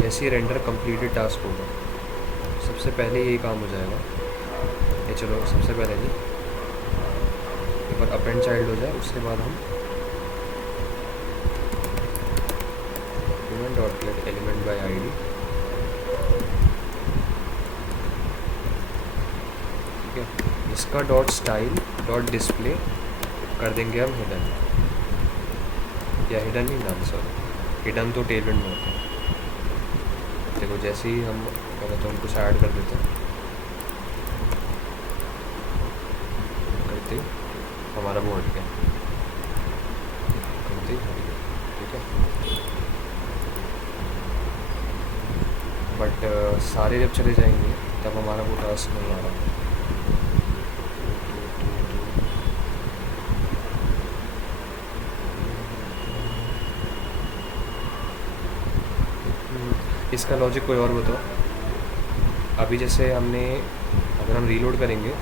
जैसे ही रेंडर कंप्लीटेड टास्क होगा सबसे पहले यही काम हो जाएगा। ये चलो सबसे पहले नहीं, एक बार अपेंड चाइल्ड हो जाए, उसके बाद हम document dot get element by ID. ठीक है, इसका डॉट स्टाइल डॉट डिस्प्ले कर देंगे हम हिडन, या हिडन नहीं नाम, सॉरी हिडन तो टेल एंड में होता है। देखो जैसे ही हम पहले तो हम कुछ ऐड कर देते हैं, करते हमारा वो हट गया, करते हट गया। ठीक है, बट सारे जब चले जाएंगे तब हमारा वो टास्क नहीं आ रहा। इसका लॉजिक कोई और बताओ। अभी जैसे हमने, अगर हम रीलोड करेंगे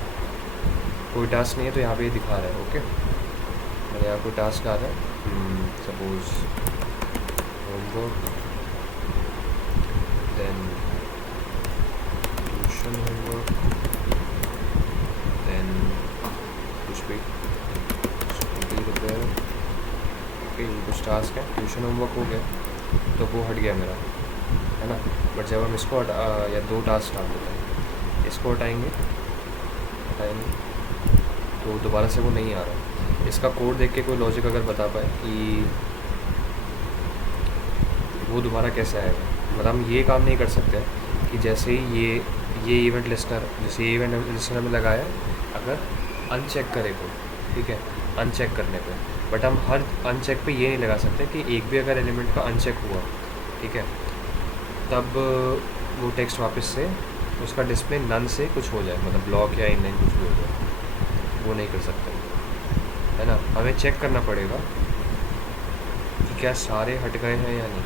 कोई टास्क नहीं है तो यहाँ पे ये दिखा रहा है। ओके, और यहाँ कोई टास्क आ रहा है, suppose homework, then tuition homework, then कुछ भी स्कूटी रिपेयर। ओके, ये कुछ टास्क है, ट्यूशन होमवर्क हो गया तो वो हट गया मेरा, है ना। बट जब हम इसको या दो टास्क डाल देते हैं, इसको हटाएंगे तो दोबारा से वो नहीं आ रहा। इसका कोड देख के कोई लॉजिक अगर बता पाए कि वो दोबारा कैसे आएगा। मतलब हम ये काम नहीं कर सकते कि जैसे ही ये इवेंट लिस्टनर, जैसे ये इवेंट लिस्टनर में लगाया, अगर अनचेक करे कोई, ठीक है, अनचेक करने पे, बट हम हर अनचेक पे ये नहीं लगा सकते कि एक भी अगर एलिमेंट का अनचेक हुआ, ठीक है, तब वो टेक्स्ट वापस से उसका डिस्प्ले नन से कुछ हो जाए, मतलब ब्लॉक या इनलाइन कुछ भी हो जाए, वो नहीं कर सकते, है ना। हमें चेक करना पड़ेगा कि क्या सारे हट गए हैं या नहीं।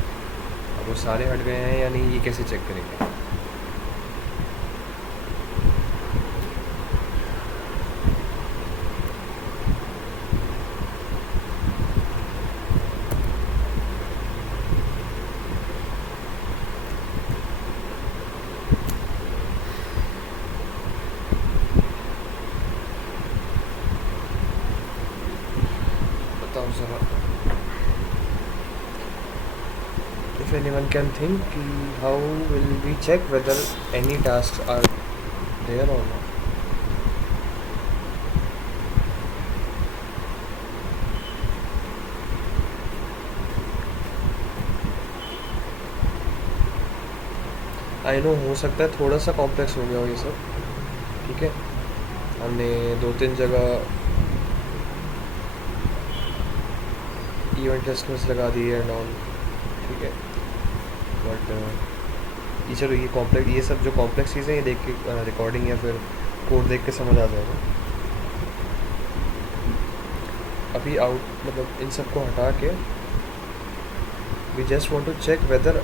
अब वो सारे हट गए हैं या नहीं, ये कैसे चेक करेंगे। बताओ ज़रा। If anyone can think, how will we check whether any tasks are there or not? I know हो सकता है थोड़ा सा कॉम्प्लेक्स हो गया हो ये सब, ठीक है। हमने 2-3 जगह इवेंट लिस्टनर्स लगा दिए एंड ऑल, ठीक है। बट ये चलो, ये कॉम्प्लेक्स, ये सब जो कॉम्प्लेक्स चीज़ें ये देख के रिकॉर्डिंग या फिर कोड देख के समझ आ जाएगा। अभी आउट मतलब इन सब को हटा के we just want to check whether,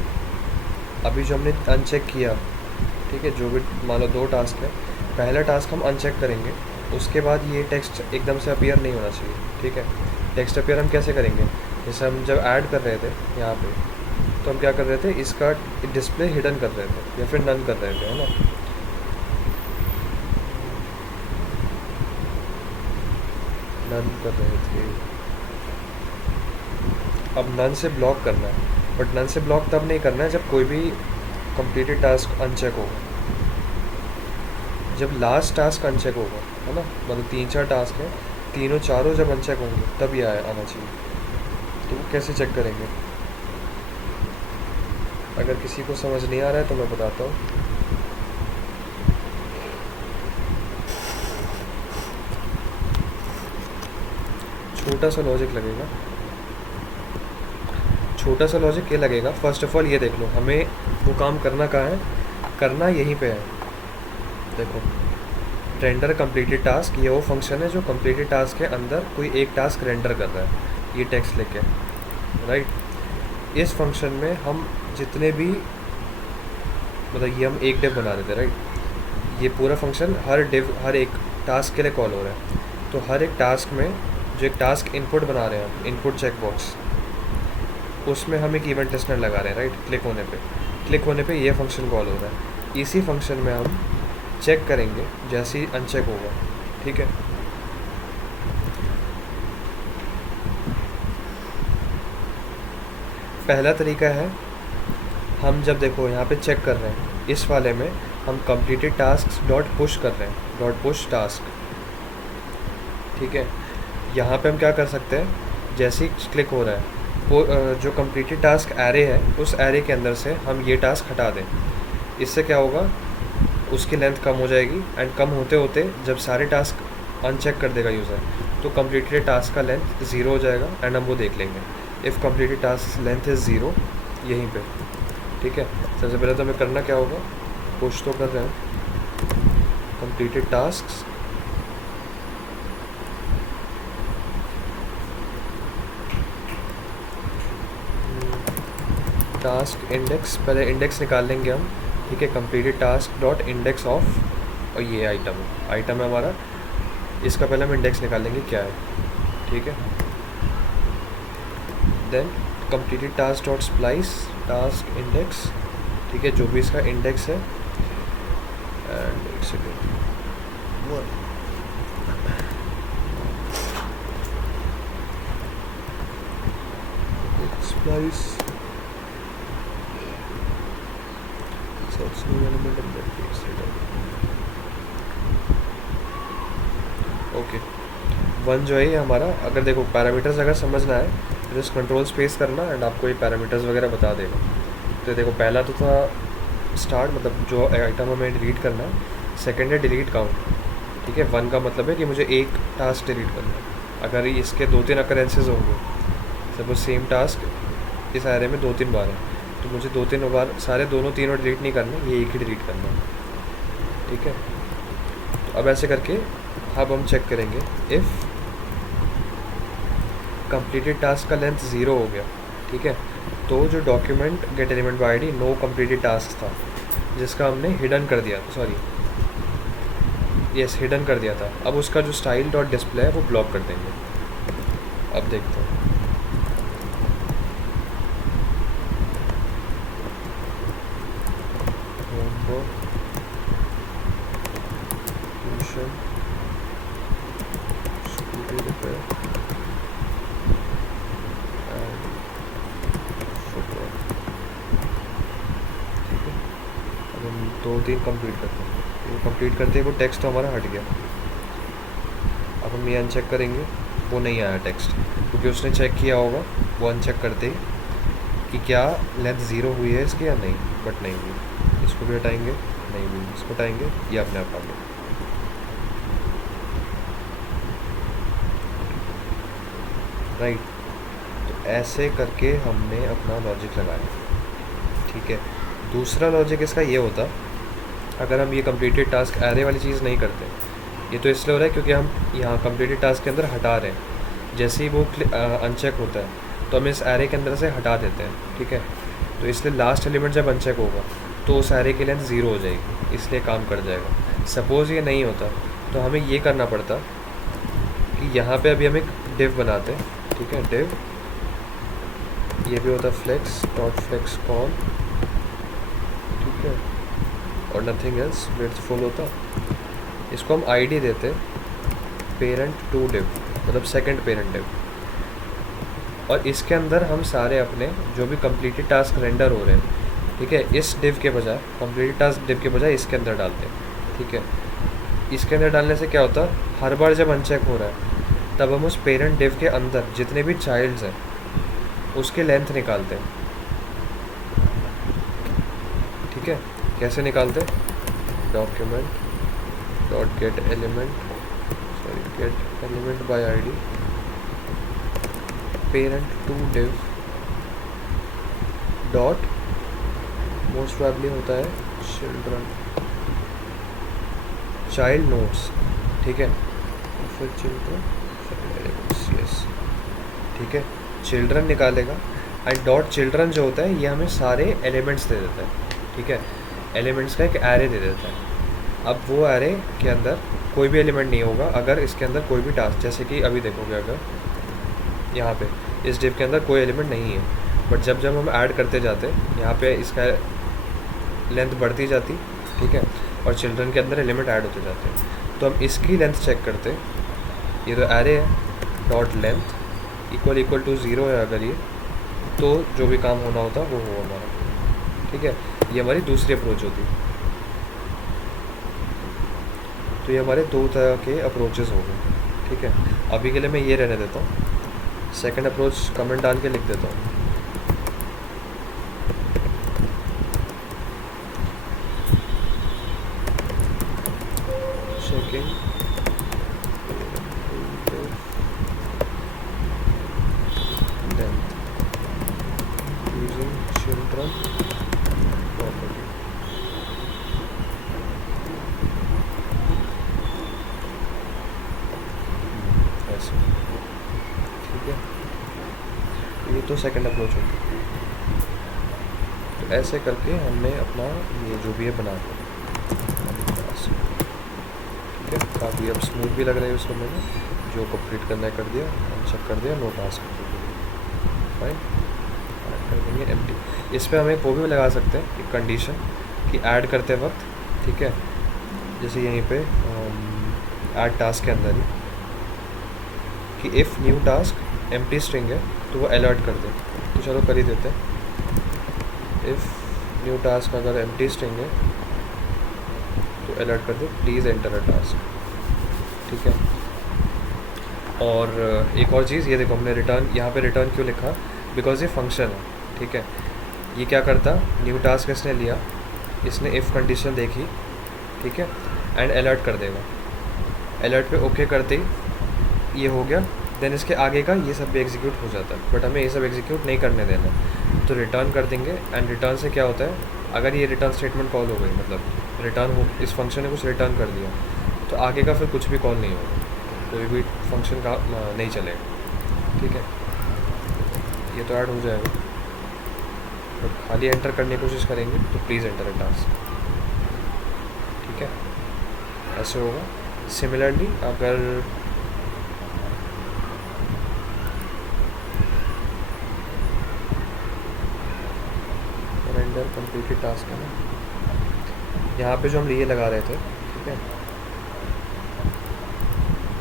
अभी जो हमने अनचेक किया, ठीक है, जो भी मान लो 2 टास्क है, पहला टास्क हम अनचेक करेंगे, उसके बाद ये टेक्स्ट एकदम से अपीयर नहीं होना चाहिए, ठीक है। टेक्स्ट अपीयर हम कैसे करेंगे, जैसे हम जब ऐड कर रहे थे यहाँ पे, तो हम क्या कर रहे थे, इसका डिस्प्ले हिडन कर रहे थे या फिर नन कर रहे थे, है ना। नन कर रहे थे, अब नन से ब्लॉक करना है, बट नन से ब्लॉक तब नहीं करना है जब कोई भी कंप्लीटेड टास्क अनचेक होगा, जब लास्ट टास्क अनचेक होगा, है ना। मतलब 3-4 टास्क हैं, तीनों चारों जब अनचेक होंगे तब ये आना चाहिए। तो वो कैसे चेक करेंगे, अगर किसी को समझ नहीं आ रहा है तो मैं बताता हूँ। छोटा सा लॉजिक लगेगा, छोटा सा लॉजिक ये लगेगा। फर्स्ट ऑफ ऑल ये देख लो, हमें वो काम करना कहाँ है, करना यहीं पे है। देखो, रेंडर कंप्लीटेड टास्क, ये वो फंक्शन है जो कंप्लीटेड टास्क के अंदर कोई एक टास्क रेंडर कर रहा है, ये टेक्स्ट लेके, राइट। इस फंक्शन में हम जितने भी, मतलब ये हम एक डिव बना देते, राइट। ये पूरा फंक्शन हर डिव, हर एक टास्क के लिए कॉल हो रहा है। तो हर एक टास्क में जो एक टास्क इनपुट बना रहे हैं हम, इनपुट चेकबॉक्स, उसमें हम एक इवेंट लिस्टनर लगा रहे हैं, राइट। क्लिक होने पे ये फंक्शन कॉल हो रहा है। इसी फंक्शन में हम चेक करेंगे जैसे ही अनचेक होगा, ठीक है। पहला तरीका है, हम जब देखो यहाँ पे चेक कर रहे हैं, इस वाले में हम कंप्लीटेड टास्क डॉट पुश कर रहे हैं, डॉट पुश टास्क, ठीक है। यहाँ पे हम क्या कर सकते हैं, जैसे ही क्लिक हो रहा है, वो जो कंप्लीटेड टास्क एरे है, उस एरे के अंदर से हम ये टास्क हटा दें। इससे क्या होगा, उसकी लेंथ कम हो जाएगी, एंड कम होते होते जब सारे टास्क अनचेक कर देगा यूज़र, तो कंप्लीटेड टास्क का लेंथ 0 हो जाएगा, एंड हम वो देख लेंगे। If completed task length is 0, यहीं पे, ठीक है। सबसे पहले तो हमें करना क्या होगा, पुश तो कर रहे हैं। कंप्लीटेड टास्क, टास्क इंडेक्स, पहले इंडेक्स निकाल लेंगे हम, ठीक है। Completed task dot index of, और ये आइटम है हमारा, इसका पहले हम इंडेक्स निकाल लेंगे क्या है, ठीक है। Then completed task dot splice task index, ठीक है, जो भी इसका इंडेक्स है। एंड एक सेकेंड, स्प्लाइस ओके। वन जो है ये हमारा, अगर देखो पैरामीटर्स अगर समझना है तो जस्ट कंट्रोल स्पेस करना एंड आपको ये पैरामीटर्स वगैरह बता देगा। तो देखो पहला तो था स्टार्ट, मतलब जो आइटम हमें डिलीट करना है। सेकंड है डिलीट काउंट, ठीक है। वन का मतलब है कि मुझे एक टास्क डिलीट करना है। अगर इसके 2-3 अकरेंसेज होंगे, सपोज सेम टास्क इस एरे में 2-3 बार है, तो मुझे 2-3 बार सारे तीनों डिलीट नहीं करने, ये एक ही डिलीट करना है, ठीक है। तो अब ऐसे करके अब हम चेक करेंगे इफ़ कंप्लीटेड टास्क का लेंथ 0 हो गया, ठीक है, तो जो document get element by ID no completed task था, जिसका हमने हिडन कर दिया, हिडन कर दिया था, अब उसका जो स्टाइल डॉट डिस्प्ले है वो ब्लॉक कर देंगे। अब देखते हैं, tuition, scooty repair and football, ठीक है। अब हम 2-3 कंप्लीट करते हैं, वो कंप्लीट करते ही वो टेक्स्ट तो हमारा हट गया। अब हम ये अनचेक करेंगे, वो नहीं आया टेक्स्ट, क्योंकि उसने चेक किया होगा वो अनचेक करते ही कि क्या लेंथ 0 हुई है इसकी या नहीं, बट नहीं हुई। इसको भी हटाएंगे, नहीं हुई, इसको हटाएंगे, ये अपने आप आ गया। राइट, तो ऐसे करके हमने अपना लॉजिक लगाया, ठीक है। दूसरा लॉजिक इसका ये होता, अगर हम ये कंप्लीटेड टास्क एरे वाली चीज़ नहीं करते, ये तो इसलिए हो रहा है क्योंकि हम यहाँ कंप्लीटेड टास्क के अंदर हटा रहे हैं। जैसे ही वो अनचेक होता है तो हम इस एरे के अंदर से हटा देते हैं, ठीक है। तो इसलिए लास्ट एलिमेंट जब अनचेक होगा तो उस एरे की लेंथ 0 हो जाएगी, इसलिए काम कर जाएगा। सपोज़ ये नहीं होता तो हमें ये करना पड़ता कि यहाँ पे अभी हम एक डिव बनाते हैं, ठीक है। डिव, ये भी होता फ्लेक्स डॉट फ्लेक्स कॉल, ठीक है, और नथिंग एल्स, विड्थ फुल होता। इसको हम आईडी देते पेरेंट टू डिव, मतलब सेकंड पेरेंट डिव, और इसके अंदर हम सारे अपने जो भी कंप्लीटेड टास्क रेंडर हो रहे हैं, ठीक है, इस डिव के बजाय, कंप्लीटेड टास्क डिव के बजाय इसके अंदर डालते हैं, ठीक है। इसके अंदर डालने से क्या होता है, हर बार जब अनचेक हो रहा है तब हम उस पेरेंट डिव के अंदर जितने भी चाइल्ड्स हैं उसके लेंथ निकालते हैं, ठीक है। कैसे निकालते हैं, document dot get element by ID parent to div dot, most probably होता है चिल्ड्रन, चाइल्ड नोट्स, ठीक है, फिर चिल्ड्रन यस, ठीक है, चिल्ड्रन निकालेगा। एंड डॉट चिल्ड्रन जो होता है ये हमें सारे एलिमेंट्स दे देता है, ठीक है, एलिमेंट्स का एक एरे दे देता है। अब वो एरे के अंदर कोई भी एलिमेंट नहीं होगा अगर इसके अंदर कोई भी टास्क, जैसे कि अभी देखोगे अगर यहाँ पे इस डिव के अंदर कोई एलिमेंट नहीं है, बट जब जब हम ऐड करते जाते यहाँ पे इसका लेंथ बढ़ती जाती, ठीक है, और चिल्ड्रन के अंदर एलिमेंट ऐड होते जाते हैं। तो हम इसकी लेंथ चेक करते, ये तो एरे है, डॉट लेंथ इक्वल टू 0 है अगर ये, तो जो भी काम होना होता वो हो हमारा, ठीक है। ये हमारी दूसरी अप्रोच होती। तो ये हमारे 2 तरह के अप्रोचेस हो गए, ठीक है। अभी के लिए मैं ये रहने देता हूँ, सेकंड अप्रोच कमेंट डाल के लिख देता हूँ। चेकिंग यूजिंग चिल्ड्रन प्रॉपर्टी, तो सेकंड अप्रोच होगी। तो ऐसे करके हमने अपना ये जो भी है बना दिया, ठीक है। काफ़ी अब स्मूथ भी लग रहा है उस समय में, जो कंप्लीट करना है कर दिया, अनचेक कर दिया, नो टास्क कर दिया, फाइन। ऐड कर देंगे एम्प्टी। इस पर हमें वो भी लगा सकते हैं एक कंडीशन कि ऐड करते वक्त, ठीक है, जैसे यहीं पे ऐड टास्क के अंदर ही कि if new task empty string है तो वो अलर्ट कर दे। तो चलो कर ही देते हैं। इफ़ न्यू टास्क अगर एम्प्टी स्ट्रिंग है तो अलर्ट कर दे प्लीज़ एंटर अ टास्क, ठीक है। और एक और चीज़, ये देखो हमने रिटर्न, यहाँ पे रिटर्न क्यों लिखा, बिकॉज ये फंक्शन है, ठीक है। ये क्या करता, न्यू टास्क इसने लिया, इसने इफ़ कंडीशन देखी, ठीक है, एंड अलर्ट कर देगा। अलर्ट पे ओके करते ही ये हो गया, देन इसके आगे का ये सब भी एग्जीक्यूट हो जाता है, बट हमें ये सब एग्जीक्यूट नहीं करने देना, तो रिटर्न कर देंगे। एंड रिटर्न से क्या होता है, अगर ये रिटर्न स्टेटमेंट कॉल हो गई, मतलब रिटर्न हो, इस फंक्शन ने कुछ रिटर्न कर दिया, तो आगे का फिर कुछ भी कॉल नहीं होगा, कोई भी फंक्शन का नहीं चलेगा, ठीक है। ये तो ऐड हो जाएगा, बट खाली एंटर करने की कोशिश करेंगे तो प्लीज़ एंटर अ टास्क, ठीक है, ऐसे होगा। सिमिलरली अगर रेंडर कंप्लीटेड टास्क है ना, यहाँ पे जो हम ये लगा रहे थे, ठीक है,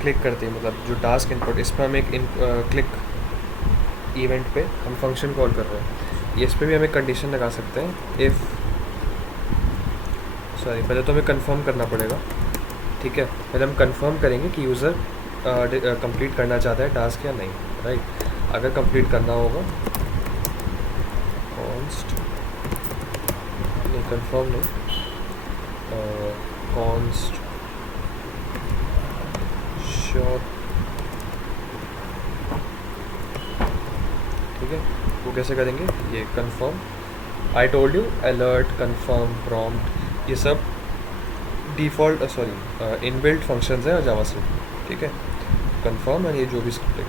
क्लिक करते हैं, मतलब जो टास्क इनपुट, इस पर हम एक क्लिक इवेंट पे हम फंक्शन कॉल कर रहे हैं, इस पर भी हम एक कंडीशन लगा सकते हैं। इफ़ सॉरी, पहले तो हमें कंफर्म करना पड़ेगा, ठीक है। पहले हम कंफर्म करेंगे कि यूज़र कंप्लीट करना चाहता है टास्क या नहीं, राइट। अगर कंप्लीट करना होगा, कॉन्स्ट नहीं, कंफर्म नहीं, कॉन्स्ट श्योर, ठीक है। वो कैसे करेंगे, ये confirm, I told you, alert, confirm, prompt, ये सब डिफ़ॉल्ट इनबिल्ट फंक्शंस हैं जावास्क्रिप्ट, ठीक है। कंफर्म और ये जो भी स्क्रिप्ट है,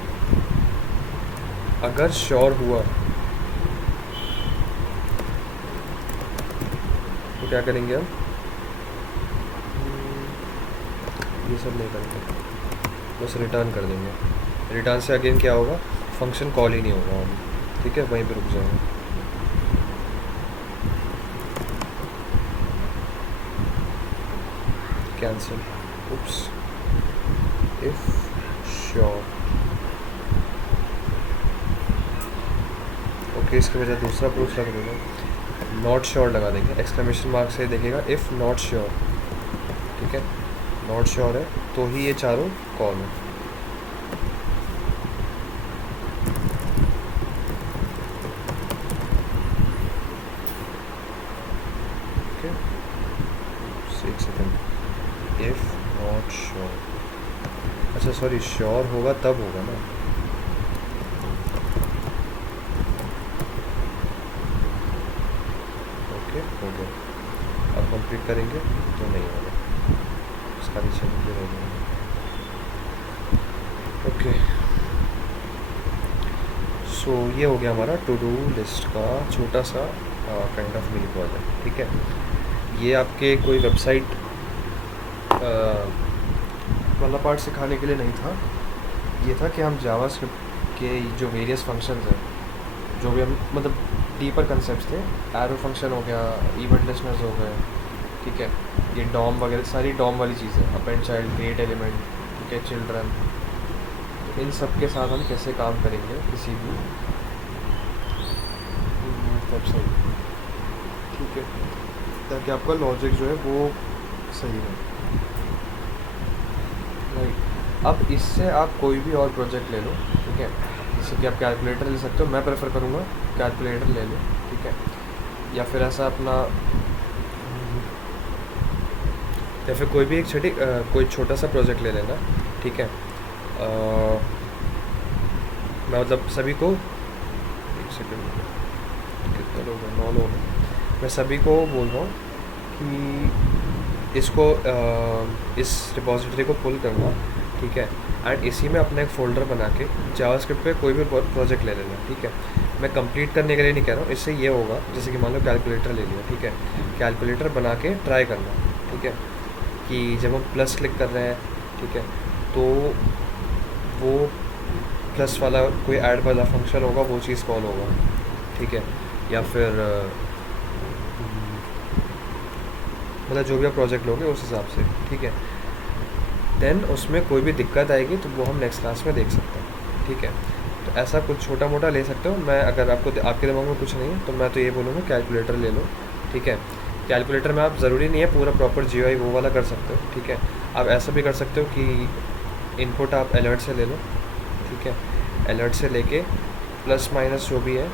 अगर श्योर हुआ तो क्या करेंगे हम, ये सब नहीं करेंगे, बस रिटर्न कर देंगे। रिटर्न से अगेन क्या होगा, फंक्शन कॉल ही नहीं होगा हम, ठीक है, वहीं पे रुक जाएंगे। Cancel, oops, if sure, okay, इसकी वजह दूसरा प्रूफ लग देगा, नॉट श्योर लगा देंगे, एक्सक्लेमेशन मार्क से देखेगा इफ़ नॉट श्योर, ठीक है। नॉट श्योर है तो ही ये चारों कॉल है, ओके। एक सेकेंड, इफ़ नॉट श्योर, अच्छा सॉरी, श्योर होगा तब होगा ना, ओके हो गया। अब कंप्लीट करेंगे तो नहीं होगा, इसका भी चेंज हो जाएगा, ओके। सो ये हो गया हमारा टू डू लिस्ट का छोटा सा काइंड ऑफ मिनी प्रोजेक्ट, ठीक है। ये आपके कोई वेबसाइट वाला पार्ट सिखाने के लिए नहीं था, ये था कि हम जावास्क्रिप्ट के जो वेरियस फंक्शंस हैं, जो भी हम मतलब डीपर कंसेप्ट थे, एरो फंक्शन हो गया, इवेंट लिस्टनर्स हो गए, ठीक है, ये डॉम वगैरह सारी डॉम वाली चीज़ें, अपेंड चाइल्ड, क्रिएट एलिमेंट, ठीक है, चिल्ड्रन, तो इन सब के साथ हम कैसे काम करेंगे किसी भी वेबसाइट, ठीक है, ताकि आपका लॉजिक जो है वो सही है, राइट। अब इससे आप कोई भी और प्रोजेक्ट ले लो, ठीक है, जैसे कि आप कैलकुलेटर ले सकते हो, मैं प्रेफर करूँगा कैलकुलेटर ले लो, ठीक है, या फिर ऐसा अपना, या फिर कोई भी एक कोई छोटा सा प्रोजेक्ट ले लेना, ठीक है। मैं मतलब सभी को, एक सेकेंड, कितने लोग हैं, 9 लोग हैं, मैं सभी को बोल रहा हूँ कि इसको इस रिपॉजिटरी को पुल करना ठीक है। एंड इसी में अपना एक फ़ोल्डर बना के जावास्क्रिप्ट पे कोई भी प्रोजेक्ट ले लेना, ठीक है। मैं कंप्लीट करने के लिए नहीं कह रहा हूँ, इससे ये होगा जैसे कि मान लो कैलकुलेटर ले लिया, ठीक है। कैलकुलेटर बना के ट्राई करना, ठीक है, कि जब हम प्लस क्लिक कर रहे हैं, ठीक है, तो वो प्लस वाला कोई ऐड वाला फंक्शन होगा, वो चीज़ कॉल होगा, ठीक है। या फिर मतलब जो भी आप प्रोजेक्ट लोगे उस हिसाब से, ठीक है। देन उसमें कोई भी दिक्कत आएगी तो वो हम नेक्स्ट क्लास में देख सकते हैं, ठीक है। तो ऐसा कुछ छोटा मोटा ले सकते हो। मैं अगर आपके दिमाग में कुछ नहीं है तो मैं तो ये बोलूँगा कैलकुलेटर ले लो, ठीक है। कैलकुलेटर में आप ज़रूरी नहीं है पूरा प्रॉपर GUI वो वाला कर सकते हो, ठीक है। आप ऐसा भी कर सकते हो कि इनपुट आप अलर्ट से ले लो, ठीक है। अलर्ट से लेके प्लस माइनस जो भी है,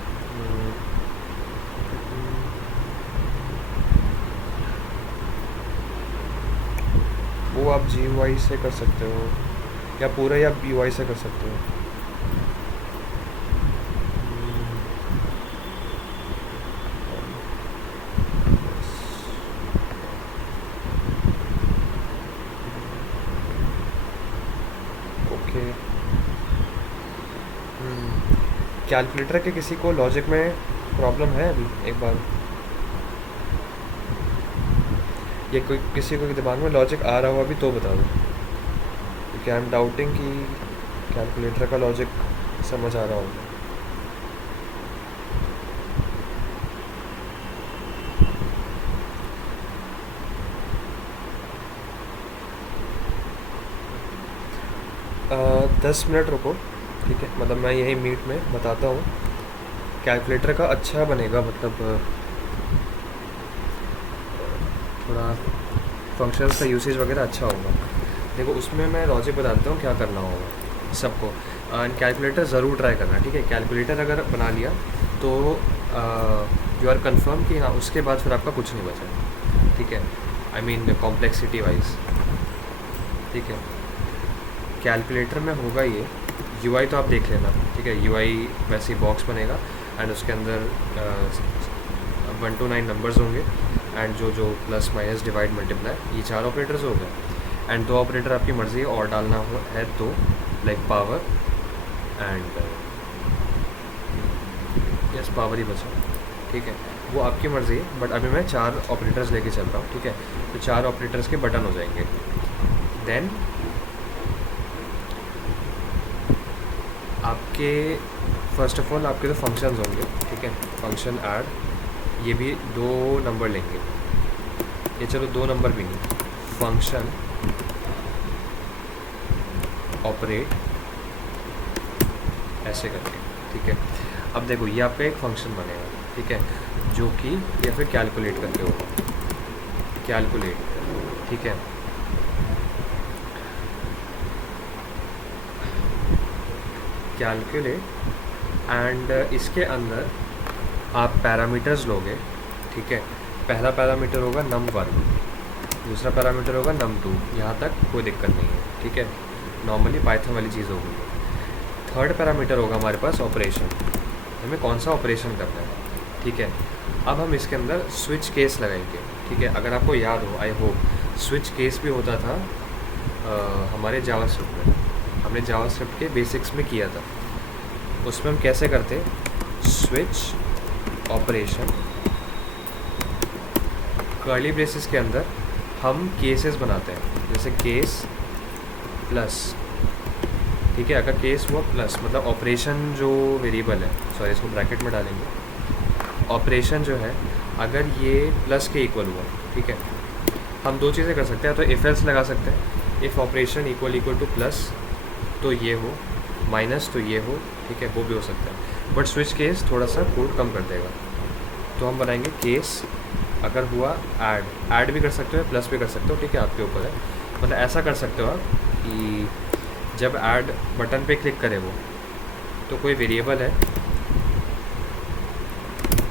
वो आप GUI से कर सकते हो या पूरा ही आप UI से कर सकते हो। ओके। कैलकुलेटर के किसी को लॉजिक में प्रॉब्लम है अभी एक बार, ये कोई किसी को दिमाग में लॉजिक आ रहा हो अभी तो बता दो, क्योंकि आई एम डाउटिंग कि कैलकुलेटर का लॉजिक समझ आ रहा होगा। अ, 10 मिनट रुको, ठीक है। मतलब मैं यही मीट में बताता हूँ। कैलकुलेटर का अच्छा बनेगा, मतलब थोड़ा फंक्शंस का यूसेज वगैरह अच्छा होगा। देखो उसमें मैं लॉजिक बता देता हूँ क्या करना होगा सबको। एंड कैलकुलेटर ज़रूर ट्राई करना, ठीक है। कैलकुलेटर अगर बना लिया तो यू आर कन्फर्म कि हाँ उसके बाद फिर आपका कुछ नहीं बचा, ठीक है। आई मीन कॉम्प्लेक्सिटी वाइज, ठीक है। कैलकुलेटर में होगा ये UI तो आप देख लेना, ठीक है। UI वैसे ही बॉक्स बनेगा एंड उसके अंदर 1 to 9 नंबर्स होंगे एंड जो जो प्लस माइनस डिवाइड मल्टीप्लाई ये 4 ऑपरेटर्स हो गए एंड 2 ऑपरेटर आपकी मर्ज़ी है और डालना हो है तो like power and yes power ही बचा, ठीक है। वो आपकी मर्ज़ी है, बट अभी मैं 4 ऑपरेटर्स लेके चल रहा हूँ, ठीक है। तो 4 ऑपरेटर्स के बटन हो जाएंगे। देन आपके फर्स्ट ऑफ ऑल आपके तो फंक्शंस होंगे, ठीक है। फंक्शन ऐड, ये भी 2 नंबर लेंगे, ये चलो 2 नंबर भी नहीं। फंक्शन ऑपरेट ऐसे करके, ठीक है। अब देखो ये आपका एक फंक्शन बनेगा, ठीक है, जो कि या फिर कैलकुलेट करके होगा, कैलकुलेट, ठीक है। कैलकुलेट एंड इसके अंदर आप पैरामीटर्स लोगे, ठीक है। पहला पैरामीटर होगा num1, दूसरा पैरामीटर होगा num2, यहाँ तक कोई दिक्कत नहीं है, ठीक है। नॉर्मली पाइथन वाली चीज़ होगी। थर्ड पैरामीटर होगा हमारे पास ऑपरेशन, हमें कौन सा ऑपरेशन करना है, ठीक है। अब हम इसके अंदर स्विच केस लगाएंगे, ठीक है। अगर आपको याद हो, आई होप, स्विच केस भी होता था हमारे जावास्क्रिप्ट में, हमने जावास्क्रिप्ट के बेसिक्स में किया था। उसमें हम कैसे करते, स्विच ऑपरेशन कर्ली ब्रेसेस के अंदर हम केसेस बनाते हैं, जैसे केस प्लस, ठीक है। अगर केस हुआ प्लस मतलब ऑपरेशन जो वेरिएबल है, सॉरी इसको ब्रैकेट में डालेंगे, ऑपरेशन जो है अगर ये प्लस के इक्वल हुआ, ठीक है। हम 2 चीज़ें कर सकते हैं, तो इफ एल्स लगा सकते हैं, if operation equal two plus तो ये हो, माइनस तो ये हो, ठीक है, वो भी हो सकता है। बट स्विच केस थोड़ा सा कोड कम कर देगा, तो हम बनाएंगे केस अगर हुआ ऐड भी कर सकते हो, प्लस भी कर सकते हो, ठीक है, आपके ऊपर है। मतलब ऐसा कर सकते हो आप कि जब ऐड बटन पे क्लिक करे वो, तो कोई वेरिएबल है,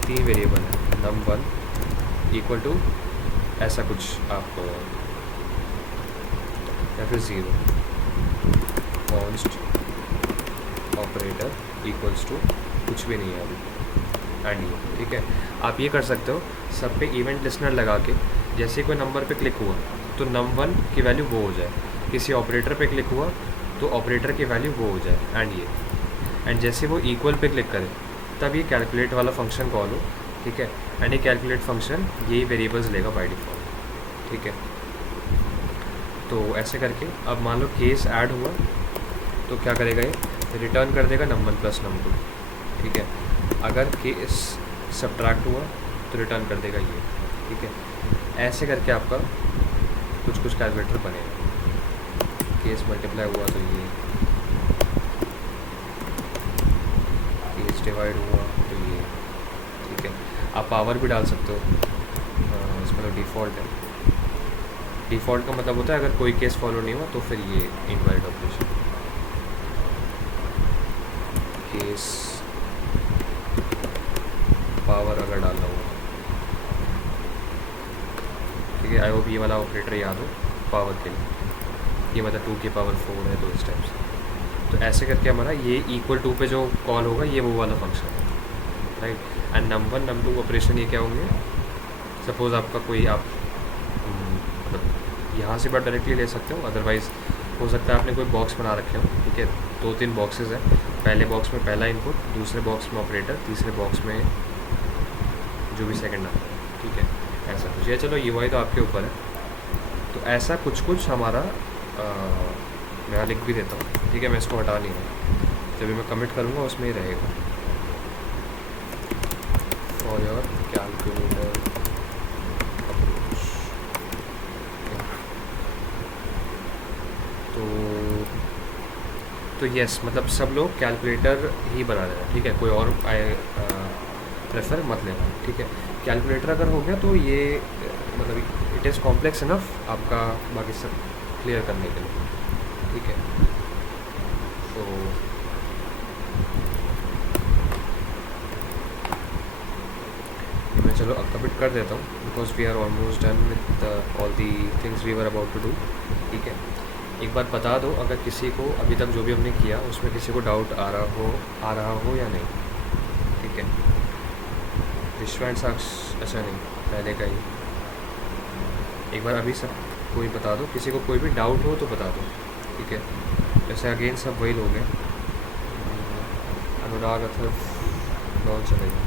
3 वेरिएबल है, num1 इक्वल टू ऐसा कुछ आप, या फिर 0 कॉन्स्ट ऑपरेटर इक्वल्स टू कुछ भी नहीं है अभी एंड ये, ठीक है। आप ये कर सकते हो सब पे इवेंट लिस्नर लगा के, जैसे कोई नंबर पे क्लिक हुआ तो num1 की वैल्यू वो हो जाए। किसी ऑपरेटर पे क्लिक हुआ तो ऑपरेटर की वैल्यू वो हो जाए एंड जैसे वो इक्वल पे क्लिक करे तब ये कैलकुलेट वाला फंक्शन कॉल हो, ठीक है। एंड ये कैलकुलेट फंक्शन यही वेरिएबल्स लेगा बाय डिफ़ॉल्ट, ठीक है। तो ऐसे करके अब मान लो केस ऐड हुआ तो क्या करेगा, ये रिटर्न कर देगा num1 प्लस num2, ठीक है। अगर केस सब्ट्रैक्ट हुआ तो रिटर्न कर देगा ये, ठीक है। ऐसे करके आपका कुछ कुछ कैलकुलेटर बनेगा। केस मल्टीप्लाई हुआ तो ये, केस डिवाइड हुआ तो ये, ठीक है। आप पावर भी डाल सकते हो, इसमें तो डिफ़ॉल्ट है। डिफ़ॉल्ट का मतलब होता है अगर कोई केस फॉलो नहीं हुआ तो फिर ये इनवैलिड ऑपरेशन। केस पावर अगर डालना हुआ, ठीक है। आई होप ये वाला ऑपरेटर याद हो पावर के लिए, ये मतलब 2 की पावर 4 है तो इस टाइप से। तो ऐसे करके हमारा ये इक्वल टू पे जो कॉल होगा ये वो वाला फंक्शन है, right. And num1 num2 operation ये क्या होंगे, सपोज़ आपका कोई आप मतलब यहाँ से बात डायरेक्टली ले सकते हो, अदरवाइज़ हो सकता है आपने कोई बॉक्स बना रखे हो, ठीक है। 2-3 बॉक्सेस हैं, पहले बॉक्स में पहला इनपुट, दूसरे बॉक्स में ऑपरेटर, तीसरे बॉक्स में जो भी सेकंड आता है, ठीक है। ऐसा कुछ है, चलो UI तो आपके ऊपर है। तो ऐसा कुछ कुछ हमारा मैं लिख भी देता हूँ, ठीक है। मैं इसको हटा नहीं रहा, जब भी मैं कमिट करूँगा उसमें ही रहेगा। फॉर योर कैलकुलेटर अप्रोच, तो यस, मतलब सब लोग कैलकुलेटर ही बना रहे हैं, ठीक है। कोई और प्रेफर मत लेना, ठीक है। कैलकुलेटर अगर हो गया तो ये मतलब इट इज़ कॉम्प्लेक्स इनफ आपका बाकी सब क्लियर करने के लिए, ठीक है। तो मैं चलो अब कमिट कर देता हूँ, because we are almost done with all the things we were about to do, ठीक है। एक बात बता दो, अगर किसी को अभी तक जो भी हमने किया उसमें किसी को डाउट आ रहा हो या नहीं, ठीक है। विश्व एंड साक्ष, अच्छा नहीं पहले का ही, एक बार अभी सब कोई बता दो, किसी को कोई भी डाउट हो तो बता दो, ठीक है। जैसे अगेन सब वही लोग हैं, अनुराग अथर्व लॉन्च चलेगा।